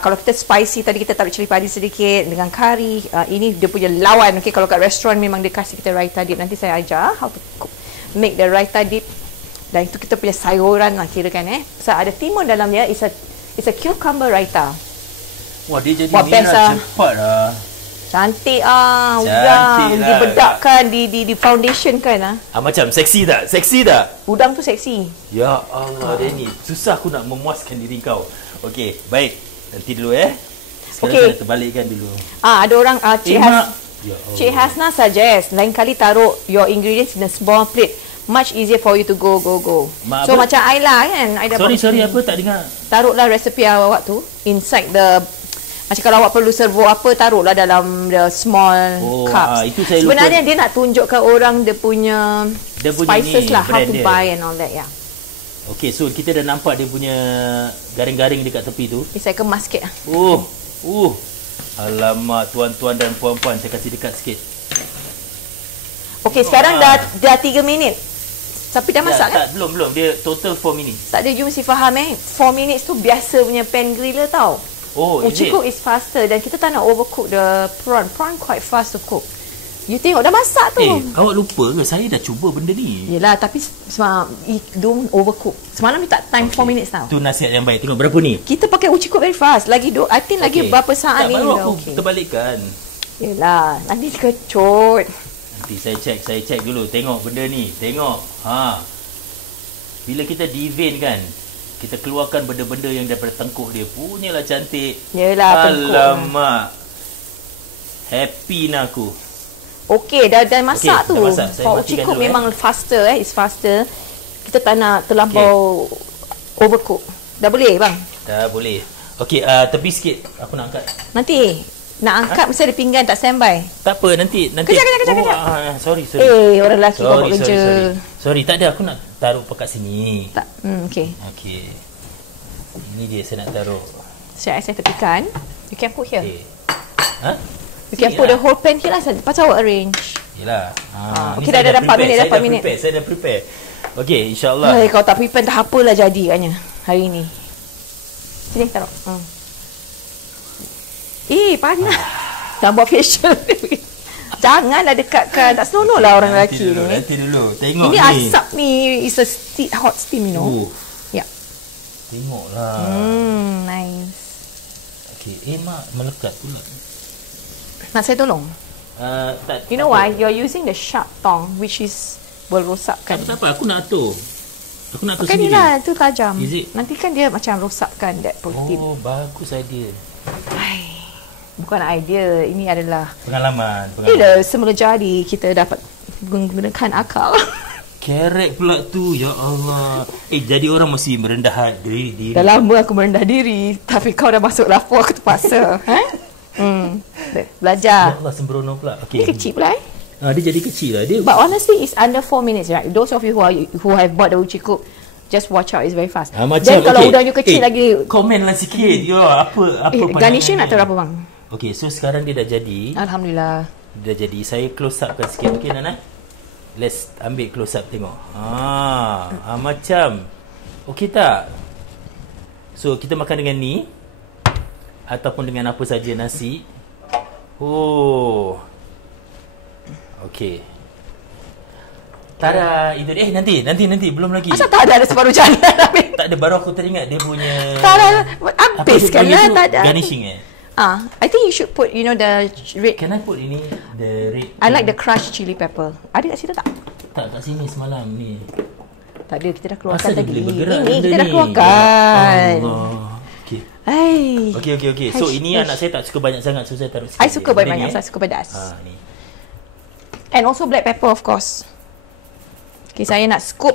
kalau kita spicy tadi kita taruh cili padi sedikit dengan kari. Ini dia punya lawan. Okey, kalau kat restoran memang dia kasih kita raita dip. Nanti saya ajar how to make the raita dip. Dan itu kita punya sayuran lah kirakan So ada timun dalam dia. It's a cucumber raita. Wah, dia jadi merah cepat lah. Cantik udang dibedakkan di foundation kan macam seksi tak? Udang tu seksi. Ya Allah, Danny, susah aku nak memuaskan diri kau. Okey, baik. Nanti dulu Sekarang saya terbalikkan dulu. Ada orang Cik Hasna suggest lain kali taruh your ingredients in a small plate. Much easier for you to go. So macam Ayla kan. Sorry apa tak dengar. Taruhlah resepi awak tu inside the. Macam kalau awak perlu servo apa, taruhlah dalam the small cups. Itu saya sebenarnya dia nak tunjukkan orang dia punya spices lah, how to buy and all that Okay, so kita dah nampak dia punya garing-garing dekat tepi tu. Saya kemas sikit Alamak, tuan-tuan dan puan-puan, saya kasih dekat sikit. Okay, sekarang dah 3 minit. Tapi dah masak kan? Belum. Dia total 4 minutes. Tak ada, you mesti faham 4 minutes tu biasa punya pan griller tau. Uchiko is faster dan kita tak nak overcook the prawn. Prawn quite fast to cook. You tengok dah masak tu. Awak lupa ke saya dah cuba benda ni? Yelah, tapi don't overcook. Semalam you tak time 4 minutes tau. Tu nasihat yang baik. Tengok berapa ni? Kita pakai uji cook very fast. I think lagi berapa saat ni. Baru aku terbalikkan. Yelah, nanti kecut. Nanti saya check dulu. Tengok benda ni. Tengok. Bila kita devein kan, kita keluarkan benda-benda yang daripada tengkuh dia. Punyalah cantik. Yelah, tengkuh. Alamak. Happy nak aku. Okey, dah masak tu. Dah masak. For uji cook memang faster it's faster. Kita tak nak terlampau overcook. Dah boleh bang? Dah boleh. Okey, tepi sikit. Aku nak angkat. Nanti nak angkat mesti ada pinggan tak standby. Tak apa, nanti. Kejap. Sorry. Orang lelaki kau buat kerja. Sorry, tak ada. Aku nak taruh pekat sini. Tak. Okey. Ini dia saya nak taruh. Saya tepikan. You can put here. You can put the whole pan here lah. Lepas awak arrange. Yelah. Okey, dah 4 minit. Saya dah prepare. Okey, insyaAllah. Kalau tak prepare tak apalah jadi katnya hari ni. Sini taruh. Panas. Jangan buat facial. Janganlah dekatkan. Tak seronok lah orang lelaki ni. Nanti dulu. Tengok ini ni. Ini asap ni is a hot steam, you know. Ya. Tengoklah. Nice. Okey, mak melekat pula. Nak saya tolong? You know why? You're using the sharp tong which is merosakkan. Tak apa, aku nak atur. Pakai ni lah, tu tajam. Nanti kan dia macam rosakkan that protein. Oh, bagus idea. Bukan idea, ini adalah pengalaman. Bila semula jadi kita dapat menggunakan akal. Kerek pula tu, ya Allah. Jadi orang mesti merendah diri. Dah lama aku merendah diri, tapi kau dah masuk dapur aku terpaksa. Belajar. Ya Allah, sembrono pula. Dia kecil pula dia jadi kecil lah dia. But honestly it's under 4 minutes, right? Those of you who have bought the uji cook, just watch out, it's very fast. Macam, kalau udang you kecil lagi, komen lah sikit. Apa garnishing nak taruh apa bang? Okey, so sekarang dia dah jadi. Alhamdulillah. Dah jadi. Saya close upkan sikit. Okey Nana, let's ambil close up tengok. Macam okey tak? So kita makan dengan ni ataupun dengan apa saja, nasi. Okey. Tada, itu dia. Nanti belum lagi. Asal tak ada separuh jalan. Tak ada, baru aku teringat dia punya. Tak ada, habiskan lah, tak ada. Garnishing I think you should put, you know, the red. Can I put ini, the red? I like the crushed chili pepper. Ada kat situ tak? Tak, kat sini semalam ni. Tak ada, kita dah keluarkan tadi. Ini kita dah keluarkan. Okey. So ini anak saya tak suka banyak sangat, so saya taruh sikit. I suka banyak, saya suka pedas. Ni. And also black pepper, of course. Okay, saya nak scoop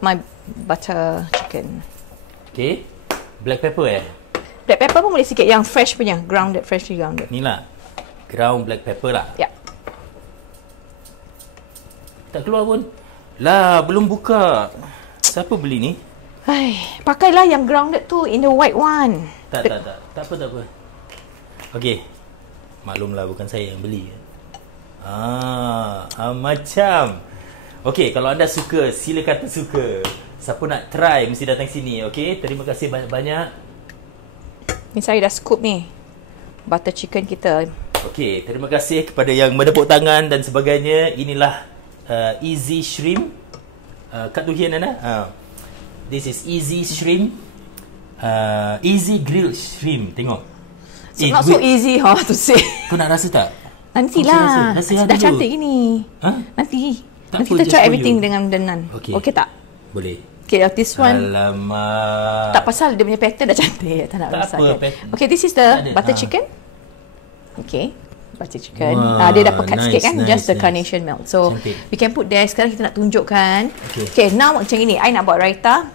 my butter chicken. Okay, black pepper Black pepper pun boleh sikit, yang fresh punya, freshly grounded. Ni lah, ground black pepper lah. Ya. Tak keluar pun. Lah, belum buka. Siapa beli ni? Pakailah yang grounded tu, in the white one. Tak apa. Okey, maklumlah bukan saya yang beli. Macam. Okey, kalau anda suka, sila kata suka. Siapa nak try, mesti datang sini. Okey, terima kasih banyak-banyak. Ni saya dah scoop ni butter chicken kita. Okey, terima kasih kepada yang menepuk tangan dan sebagainya. Inilah Easy Shrimp. Kat tu here, Nana. This is Easy Shrimp. Easy Grilled Shrimp. Tengok. Not so easy to say. Kau nak rasa tak? Nantilah. Dah cantik gini. Nanti kita try everything dengan the naan. Okey tak? Boleh. Okay, this one. Alamak. Tak pasal dia punya pattern dah cantik. Tak nak rasa. Okay, this is the butter chicken. Okay, butter chicken. Dia dah pekat sikit kan? Just the carnation milk. So, we can put there. Sekarang kita nak tunjukkan. Okay, now macam ini. I nak buat raita.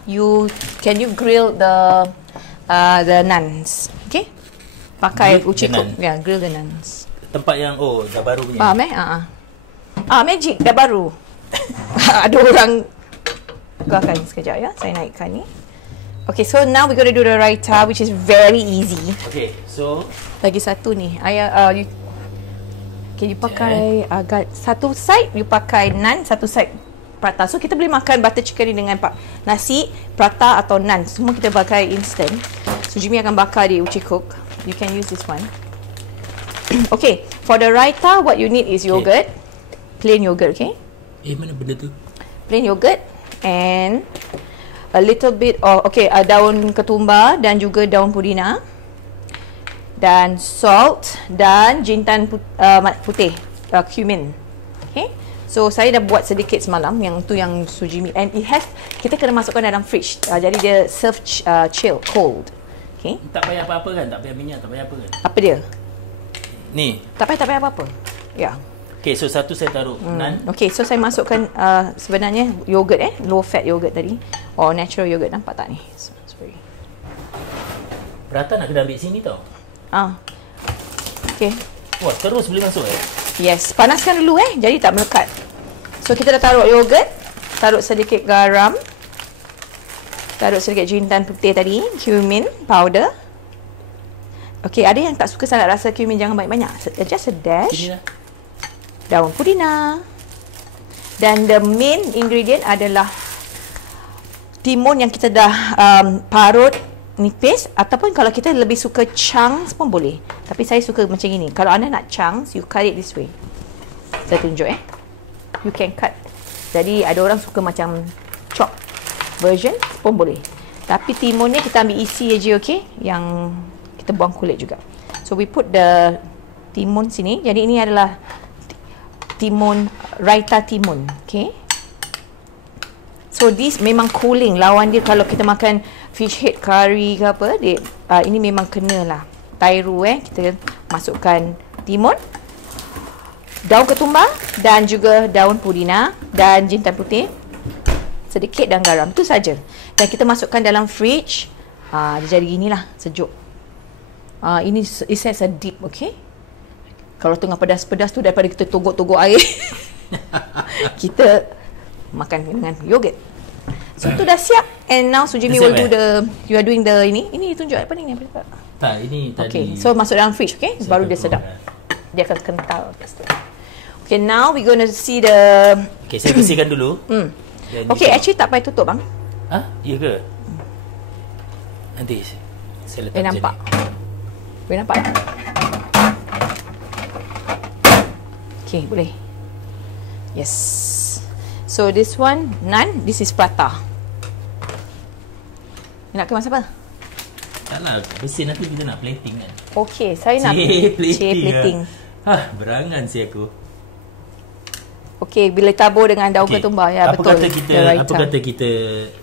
Can you grill the naans? Okay? Pakai uji cook. Ya, grill the naans. Tempat yang, dah baru punya. Faham magic, dah baru. Ada orang akan sekejap ya. Saya naikkan ni. Okay, so now we're going to do the raita, which is very easy. Okay, so lagi satu ni. You pakai satu side you pakai naan, satu side prata. So kita boleh makan butter chicken ni dengan nasi, prata atau naan. Semua kita pakai instant. So Jimmy akan bakar di uji cook. You can use this one. Okay, For the raita, what you need is yogurt. Plain yogurt, okay? Mana benda tu? Plain yogurt and a little bit of daun ketumbar dan juga daun pudina dan salt dan jintan putih, cumin. Okay? So saya dah buat sedikit semalam, yang tu yang sujimi, and kita kena masukkan dalam fridge. Jadi dia serve chill, cold. Okay? Tak payah apa-apa kan? Tak payah minyak, tak payah apa kan? Apa dia? Ni. Tak payah apa-apa. Ya. Okay, so satu saya taruh nan. Okay, so saya masukkan sebenarnya yogurt low fat yogurt tadi, or natural yogurt, nampak tak ni? Sorry. Prata nak kena ambil sini tau. Okay. Wah, terus boleh masuk Yes, panaskan dulu jadi tak melekat. So kita dah taruh yogurt, taruh sedikit garam, taruh sedikit jintan putih tadi, cumin powder. Okay, ada yang tak suka sangat rasa cumin, jangan banyak-banyak. Just a dash. Daun pudina. Dan the main ingredient adalah timun yang kita dah parut nipis, ataupun kalau kita lebih suka chunks pun boleh. Tapi saya suka macam ini. Kalau anda nak chunks, you cut it this way. Saya tunjuk You can cut. Jadi ada orang suka macam chop version pun boleh. Tapi timun ni kita ambil isi aja, okay? Yang kita buang kulit juga. So we put the timun sini. Jadi ini adalah timun, raita timun, okay? So this memang cooling. Lawan dia kalau kita makan fish head curry ke apa, ini memang kena lah. Tairu kita masukkan timun, daun ketumbar dan juga daun pudina dan jintan putih sedikit dan garam. Itu saja. Dan kita masukkan dalam fridge. Dia jadi ginilah, sejuk. Ini is a dip, okay? Kalau tengah pedas-pedas tu, daripada kita togok-togok air, kita makan dengan yogurt. So tu dah siap. And now Sujimi will do you are doing the ini tunjuk apa ni apa? Tak, ini tadi. Okay, so masuk dalam fridge, okay? Baru dia sedap. Dia akan kental pasti. Okay, now we going to see the. Okay, saya bersihkan dulu. Okay, actually tak payah tutup bang. Ya ke? Nanti saya letak nampak. Boleh nampak? Okay, boleh. Yes. So this one naan, this is prata. Nak kemas apa? Taklah, bersih nanti kita nak plating kan. Okay, saya nak plating. Berangan si aku. Okay, bila tabur dengan daun ketumbar, ya betul. Apa kata kita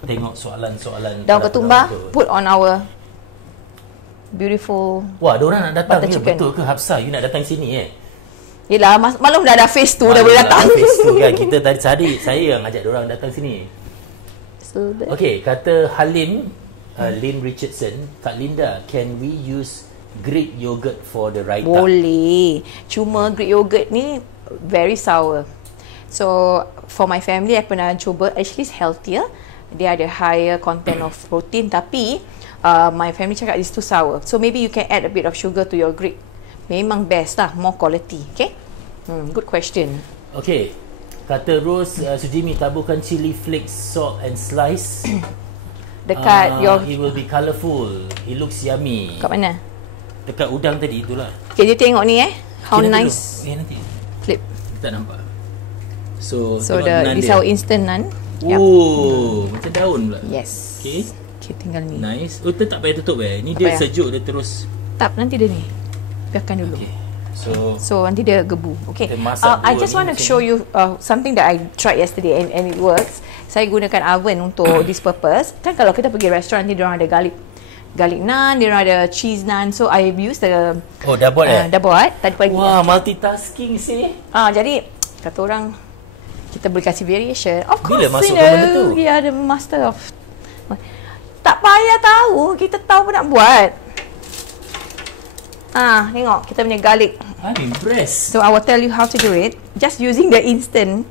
tengok soalan-soalan daun ketumbar put on our beautiful. Wah, ada orang nak datang ke? Betul ke Hafsah? You nak datang sini Yelah, malam dah ada phase 2 dah boleh datang. Phase 2 kan. Kita tadi saya yang ajak diorang datang sini. Okay, kata Halim Lynn Richardson, Kak Linda, can we use Greek yogurt for the raita? Boleh. Cuma Greek yogurt ni very sour. So for my family, I pernah cuba. Actually it's healthier. Dia ada higher content of protein. Tapi my family cakap it's too sour. So maybe you can add a bit of sugar to your Greek. Memang best lah, more quality. Okay? Good question. Okay. Kata Rose, Sujimi, taburkan chili flakes, salt and slice. Dekat your. It will be colourful. It looks yummy. Kat mana? Dekat udang tadi itulah. Okay, dia tengok ni how nice. Nanti. Clip. Tak nampak. So this our instant naan. Macam daun pula. Yes. Okay. Okay, tinggal ni. Nice. Oh, tak payah tutup Ni dia sejuk, dia terus. Tak, nanti dia ni. Biarkan dulu. Okay. So nanti dia gebu. Okay. I just want to show you something that I tried yesterday and it works. Saya gunakan oven untuk this purpose. Kan kalau kita pergi restoran ni, diorang ada garlic naan, diorang ada cheese naan. So I use the. Oh, dah buat Dah buat. Tadi pagi. Wah, multitasking sini. Jadi kata orang kita boleh kasih variation. Of course. Bila masuk benda tu? Yeah, the master of. Tak payah tahu, kita tahu pun nak buat. Tengok kita punya garlic. I'm impressed. So I will tell you how to do it. Just using the instant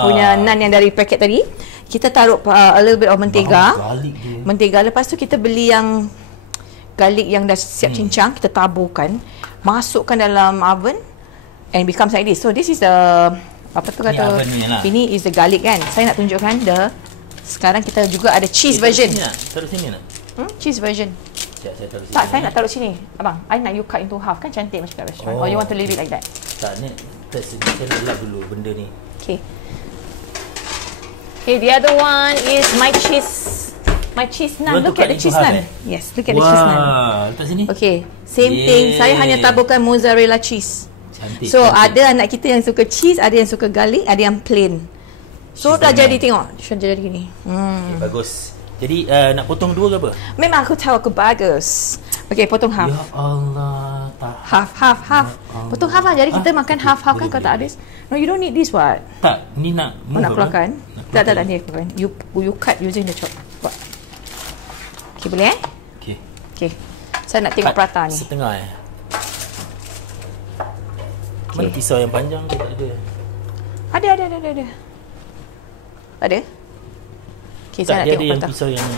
punya naan yang dari paket tadi. Kita taruh a little bit of mentega. Mentega. Lepas tu kita beli yang garlic yang dah siap cincang. Kita taburkan. Masukkan dalam oven. And it becomes like this. So this is the apa tu kata? Ini is the garlic kan. Saya nak tunjukkan sekarang kita juga ada cheese version. Taruh sini nak? Cheese version. Saya taruh sini. Tak, saya nak taruh sini. Abang, I nak you cut into half. Kan cantik macam kat restoran. Or you want to leave it like that? Tak ni saya nak lap dulu benda ni. Okay. Okay, the other one is my cheese naan. Look at the cheese naan. Yes, look at the cheese naan. Letak sini. Okay, same thing. Saya hanya taburkan mozzarella cheese. Cantik. So ada anak kita yang suka cheese, ada yang suka garlic, ada yang plain. So dah jadi tengok. Sudah jadi gini. Okay, bagus. Jadi nak potong dua ke apa? Memang aku tahu aku bagus. Okay, potong half. Ya Allah, Half. Potong half lah. Jadi kita makan half kan kalau tak habis. No, you don't need this what? Tak, ni nak nak keluarkan? Tak, ni keluarkan. You cut using the chop. Buat. Okay, boleh Okay. Saya nak tengok prata ni. Setengah Mana pisau yang panjang ke tak ada? Ada. Ada? Okay, tak, saya nak dia tengok ada yang prata. pisau yang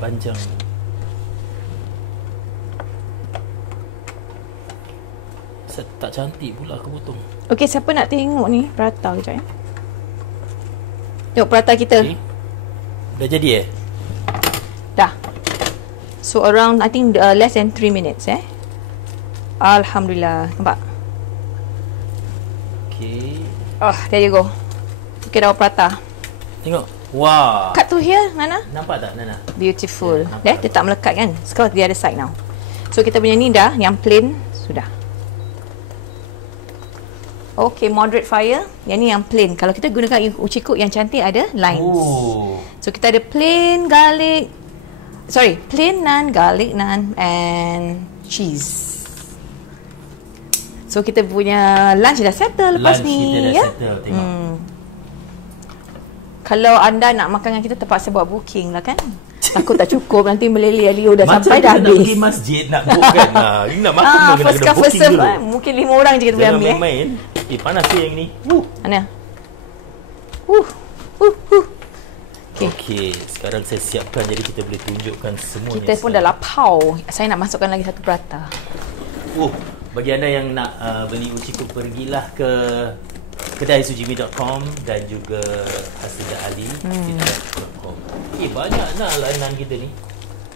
panjang. Tak cantik pula aku potong. Okay, siapa nak tengok ni prata kejap Tengok prata kita. Okay. Dah jadi Dah. So around I think less than 3 minutes Alhamdulillah. Nampak? Okay. Oh, there you go. Okay, dah prata. Tengok. Wah. Cut to here, Nana. Nampak tak, Nana? Beautiful. Dia tak melekat kan? Sekarang the other side now. So kita punya ni dah, yang plain sudah. Okay, moderate fire. Yang ni yang plain. Kalau kita gunakan uci cook yang cantik ada lines. So kita ada plain naan, garlic naan and cheese. So kita punya lunch dah settle lepas lunch ni. Lunch kita dah settle, tengok. Kalau anda nak makan dengan kita terpaksa buat booking lah kan. Takut tak cukup, nanti meleleh-leleh dah sampai dah habis. Macam kita nak pergi masjid nak book kan. Ini nak makan kena first come first serve mungkin 5 orang je kita boleh ambil. Jangan main-main. Panas ke yang ni? Mana? Okay, sekarang saya siapkan jadi kita boleh tunjukkan semuanya. Kita pun dah lapau. Saya nak masukkan lagi satu prata. Bagi anda yang nak beli uci cook, pergilah ke kedai sujimi.com dan juga Hasidah Ali .com. Banyak lainan kita ni.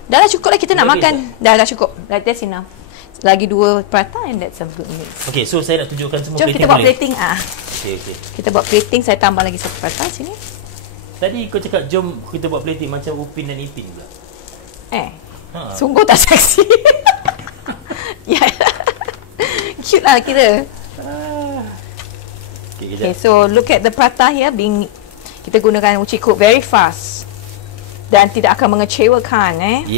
Dah lah cukup lah kita nak makan. Dah cukup. That's enough. Lagi 2 prata and that's a good mix. Okay, so saya nak tunjukkan semua plating. Jom kita buat plating. Okay. Kita buat plating, saya tambah lagi satu prata sini. Tadi kau cakap jom kita buat plating macam Upin dan Ipin pula. Sungguh tak seksi. Cute lah kira. Okay, so look at the prata here kita gunakan uci cook very fast dan tidak akan mengecewakan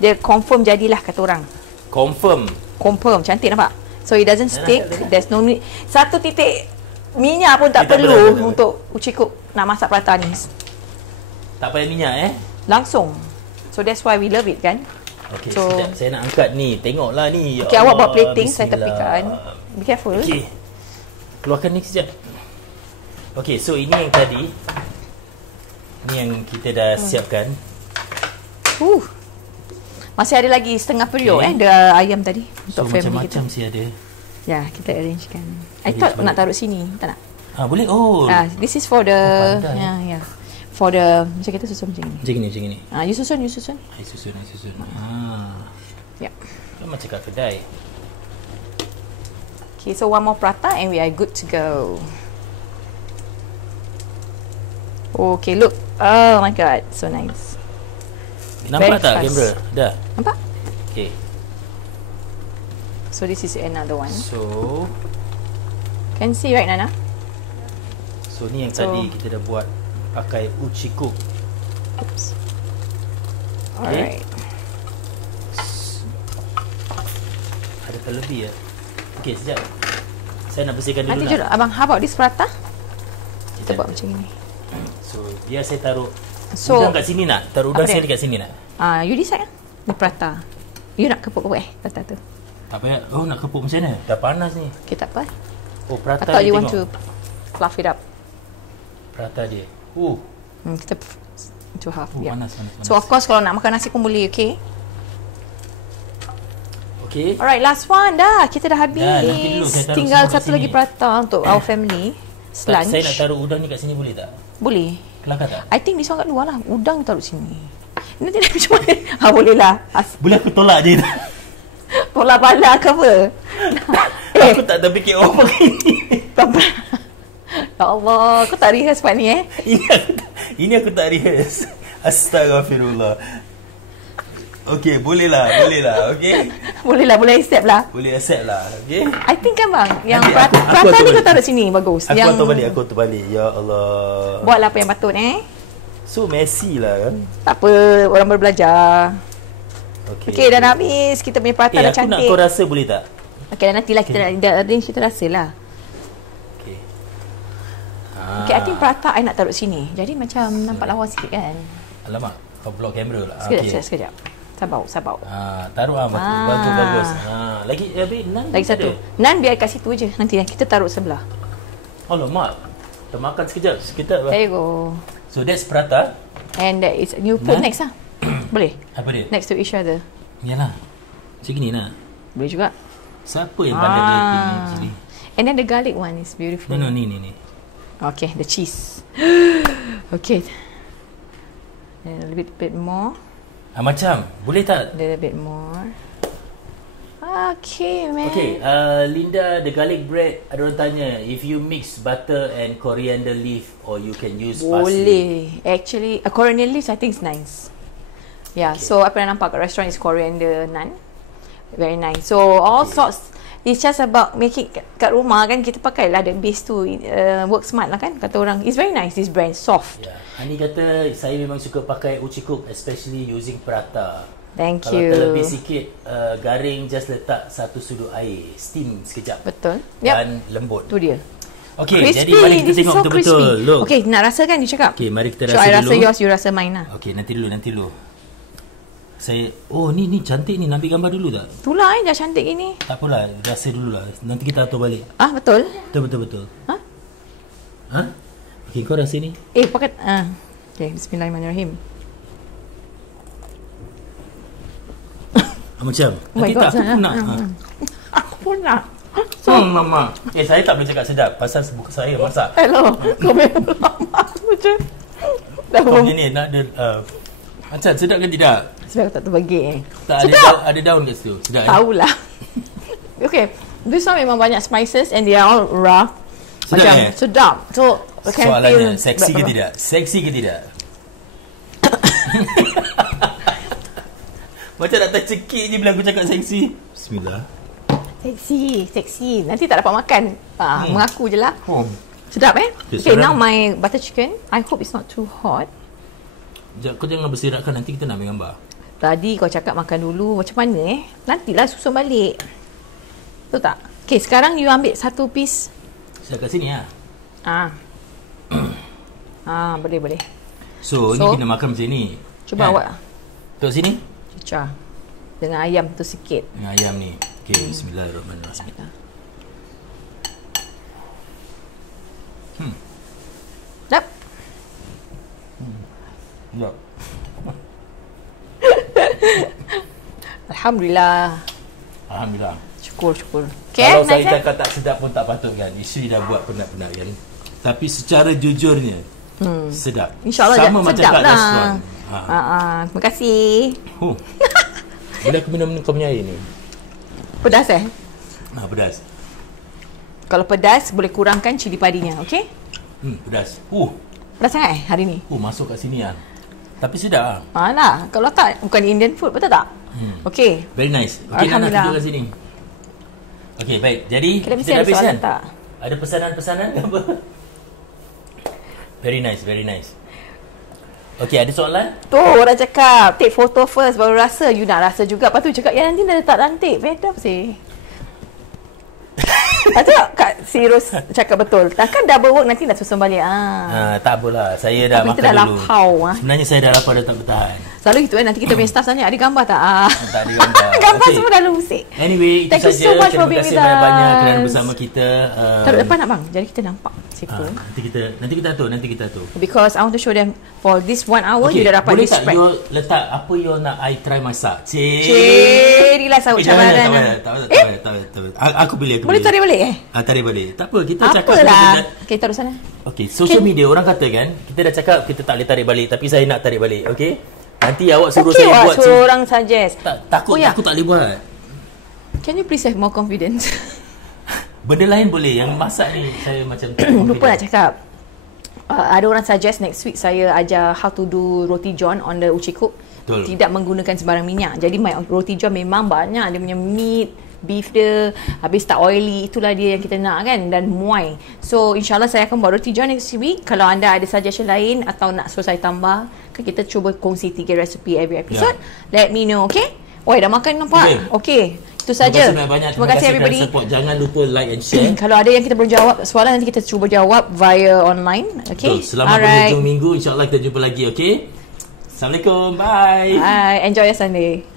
Dia confirm jadilah kata orang. Confirm, cantik nampak. So it doesn't stick. There's no need. 1 titik minyak pun tak perlu untuk uci cook nak masak prata ni. Tak payah minyak langsung. So that's why we love it kan. Okay, so sekejap saya nak angkat ni. Tengoklah ni. Okay, awak buat plating, saya tepikan. Be careful. Okay, keluarkan ni sekejap. Okay, so ini yang tadi. Ini yang kita dah siapkan. Masih ada lagi setengah periuk ada ayam tadi untuk family macam-macam kita. Macam ada. Ya, kita arrangekan. I thought nak taruh sini, tak nak? Boleh. This is for the for the macam kita susun macam ni. Macam ni. You susun. I susun. Ya. Kan macam kat kedai. Okay, so one more prata and we are good to go. Okay, look. Oh my god, so nice. Nampak tak kamera? Dah? Nampak? Okay. So this is another one. So can see right, Nana? So ni yang tadi kita dah buat pakai uci cook. Oops. Alright. Ada terlebih Okay, sekejap. Saya nak bersihkan dulu. Nanti jom abang, how about this prata? Kita buat macam ni. So biar saya taruh udang kat sini nak? Taruh udang sekali kat sini nak? You decide kan? Ni prata. You nak kepuk-kepuk prata tu? Tak payah. Nak kepuk macam mana? Dah panas ni. Okay, tak apa. Prata I thought you want to fluff it up. Prata dia. Kita to half. Panas. So of course kalau nak makan nasi pun boleh, okay? Okay. Alright, last one dah. Kita dah habis. Tinggal satu lagi prata untuk our family. Lunch. Saya nak taruh udang ni kat sini boleh tak? Boleh. Kelakar tak? I think this one kat luar lah. Udang taruh sini. Nanti dah macam mana? Boleh lah. Boleh aku tolak je. Tolak pala ke apa? Aku tak terfikir begini. Ya Allah, aku tak rehearse part ni Ini aku tak rehearse. Astaghfirullah. Okey, bolehlah, okey. Boleh accept lah. Boleh accept lah, okey. I think kan bang, yang prata ni kau taruh sini, bagus. Aku atur balik, ya Allah. Buatlah apa yang patut So messy lah kan. Tak apa, orang baru belajar. Okey, dah habis. Kita punya prata dah cantik. Aku nak kau rasa boleh tak? Okey, nantilah kita rasa lah. Okey. Okey, I think prata I nak taruh sini. Jadi macam nampak lawa sikit kan. Alamak, kau block kamera lah. Sekejap. Sabar. Taruh bagus. Lagi nan. Lagi satu. Nan biar kat situ je. Nanti kita taruh sebelah. Alamak. Termakan sekejap. There you go. So that's prata. And that is you put next lah. Boleh? Apa dia? Next to each other. Yalah. Macam gini lah. Boleh juga. Siapa yang pandai plating actually? And then the garlic one is beautiful. No, ni. Okay, the cheese. Okay. And a little bit more. Macam, boleh tak? A little bit more. Okay, man. Okay, Linda, the garlic bread, ada orang tanya, if you mix butter and coriander leaf or you can use parsley. Boleh. Actually, coriander leaf I think is nice. Yeah, so I pernah nampak kat restaurant is coriander naan. Very nice. So, all sorts. It's just about making kat rumah kan, kita pakai lah the base tu, work smart lah kan, kata orang. It's very nice, this brand, soft. Yeah. Hani kata, saya memang suka pakai uci cook, especially using prata. Thank Kalau you. Kalau terlebih sikit garing, just letak satu sudut air, steam sekejap. Betul. Dan lembut. Tu dia. Okay, crispy. jadi mari kita tengok betul-betul. Look. Okay, nak rasa kan, you cakap? Okay, mari kita rasa dulu. So, I rasa dulu. yours, you rasa mine lah. Okay, nanti dulu. Saya, ni cantik ni, nak ambil gambar dulu tak? Itulah dah cantik gini. Tak apalah, rasa dululah. Nanti kita atur balik. Betul? Betul. Okay, kau rasa ni. Pakai. Okay, bismillahirrahmanirrahim. Macam? Nanti tak, aku nak. Aku pun nak. Mama. Saya tak boleh cakap sedap pasal bukan saya masak. Hello. Kau memang lama macam. Kau ni nak ada macam sedap ke tidak? Sebab aku tak terbagi Tak ada daun kat situ. Sedap. Tahulah. Okay. This one memang banyak spices and they are all raw. Sedap macam sedap. So, soalannya seksi ke tidak? Seksi ke tidak? Macam nak tercekik je bila aku cakap seksi. Bismillah. Seksi. Nanti tak dapat makan. Mengaku je lah. Sedap Okay, now my butter chicken. I hope it's not too hot. Kau jangan berselerakkan, nanti kita nak ambil gambar. Tadi kau cakap makan dulu. Macam mana Nantilah susun balik. Betul tak? Okay, sekarang you ambil satu piece. Saya kat sini lah. Boleh. So, ni kena makan macam ni. Cuba awak. Tuk sini. Cecah. Dengan ayam tu sikit. Dengan ayam ni. Okay, bismillahirrahmanirrahim. Dap. Sekejap. Alhamdulillah. Syukur. Okay, kalau saya cakap tak sedap pun tak patut kan. Isteri dah buat penat-penat kan. Tapi secara jujurnya sedap. InsyaAllah sama macam sedap kat lah. restoran. Terima kasih. Boleh aku minum kau punya air ni? Pedas pedas. Kalau pedas boleh kurangkan cili padinya, okey? Pedas. Pedas sangat hari ni? Masuk kat sini lah. Tapi sedap lah. Lah. Kalau tak, bukan Indian food, betul tak? Okey. Very nice. Okey, nak duduk kat sini. Okey, baik. Jadi, kita dah habis kan? Ada pesanan-pesanan ke apa? Very nice. Okey, ada soalan? Tu orang cakap, take photo first, baru rasa. You nak rasa juga. Lepas tu cakap, nanti dah letak rantik. Beda apa sih? Atau Kak Sirus cakap betul. Takkan double work nanti nak susun balik. Tak apalah. Saya dah makan dah dulu. Lapau. Sebenarnya saya dah lapar, dah tak bertahan. Selalu gitu nanti kita punya staff tanya, ada gambar tak? Tak ada gambar. Gambar semua dah lusik. Anyway, itu saja. Terima kasih banyak-banyak kerana bersama kita. Taruh depan nak bang? Jadi kita nampak situ. Nanti kita atur. Because I want to show them for this 1 hour you dah dapat boleh this tak spread. you letak apa you nak I try masak? Cerilah sahut cabaran. Tak. Aku boleh. Boleh tarik balik tarik balik. Tak apa, kita cakap. Apalah. Okay, taruh sana. Okay, social media orang kata kan, kita dah cakap kita tak boleh tarik balik, tapi saya nak tarik balik, okay? Nanti awak suruh saya buat. Suruh orang suggest. Takut aku tak boleh buat. Can you please have more confidence? Benda lain boleh, yang masak ni saya macam lupa nak cakap. Ada orang suggest next week saya ajar how to do roti john on the Uci Cook. Betul. Tidak menggunakan sebarang minyak. Jadi my roti john memang banyak dia punya meat, beef dia, habis tak oily, itulah dia yang kita nak kan, dan muai. So insyaAllah saya akan buat roti john next week. Kalau anda ada suggestion lain atau nak suruh saya tambah, kita cuba kongsi 3 resepi every episode. Let me know, okay? Oh, dah makan nampak? Okay. Itu saja. Terima kasih everybody. Support. Jangan lupa like and share. Kalau ada yang kita belum jawab soalan, nanti kita cuba jawab via online. Okay. Selamat berhujung minggu. InsyaAllah kita jumpa lagi. Okay. Assalamualaikum. Bye. Bye. Enjoy your Sunday.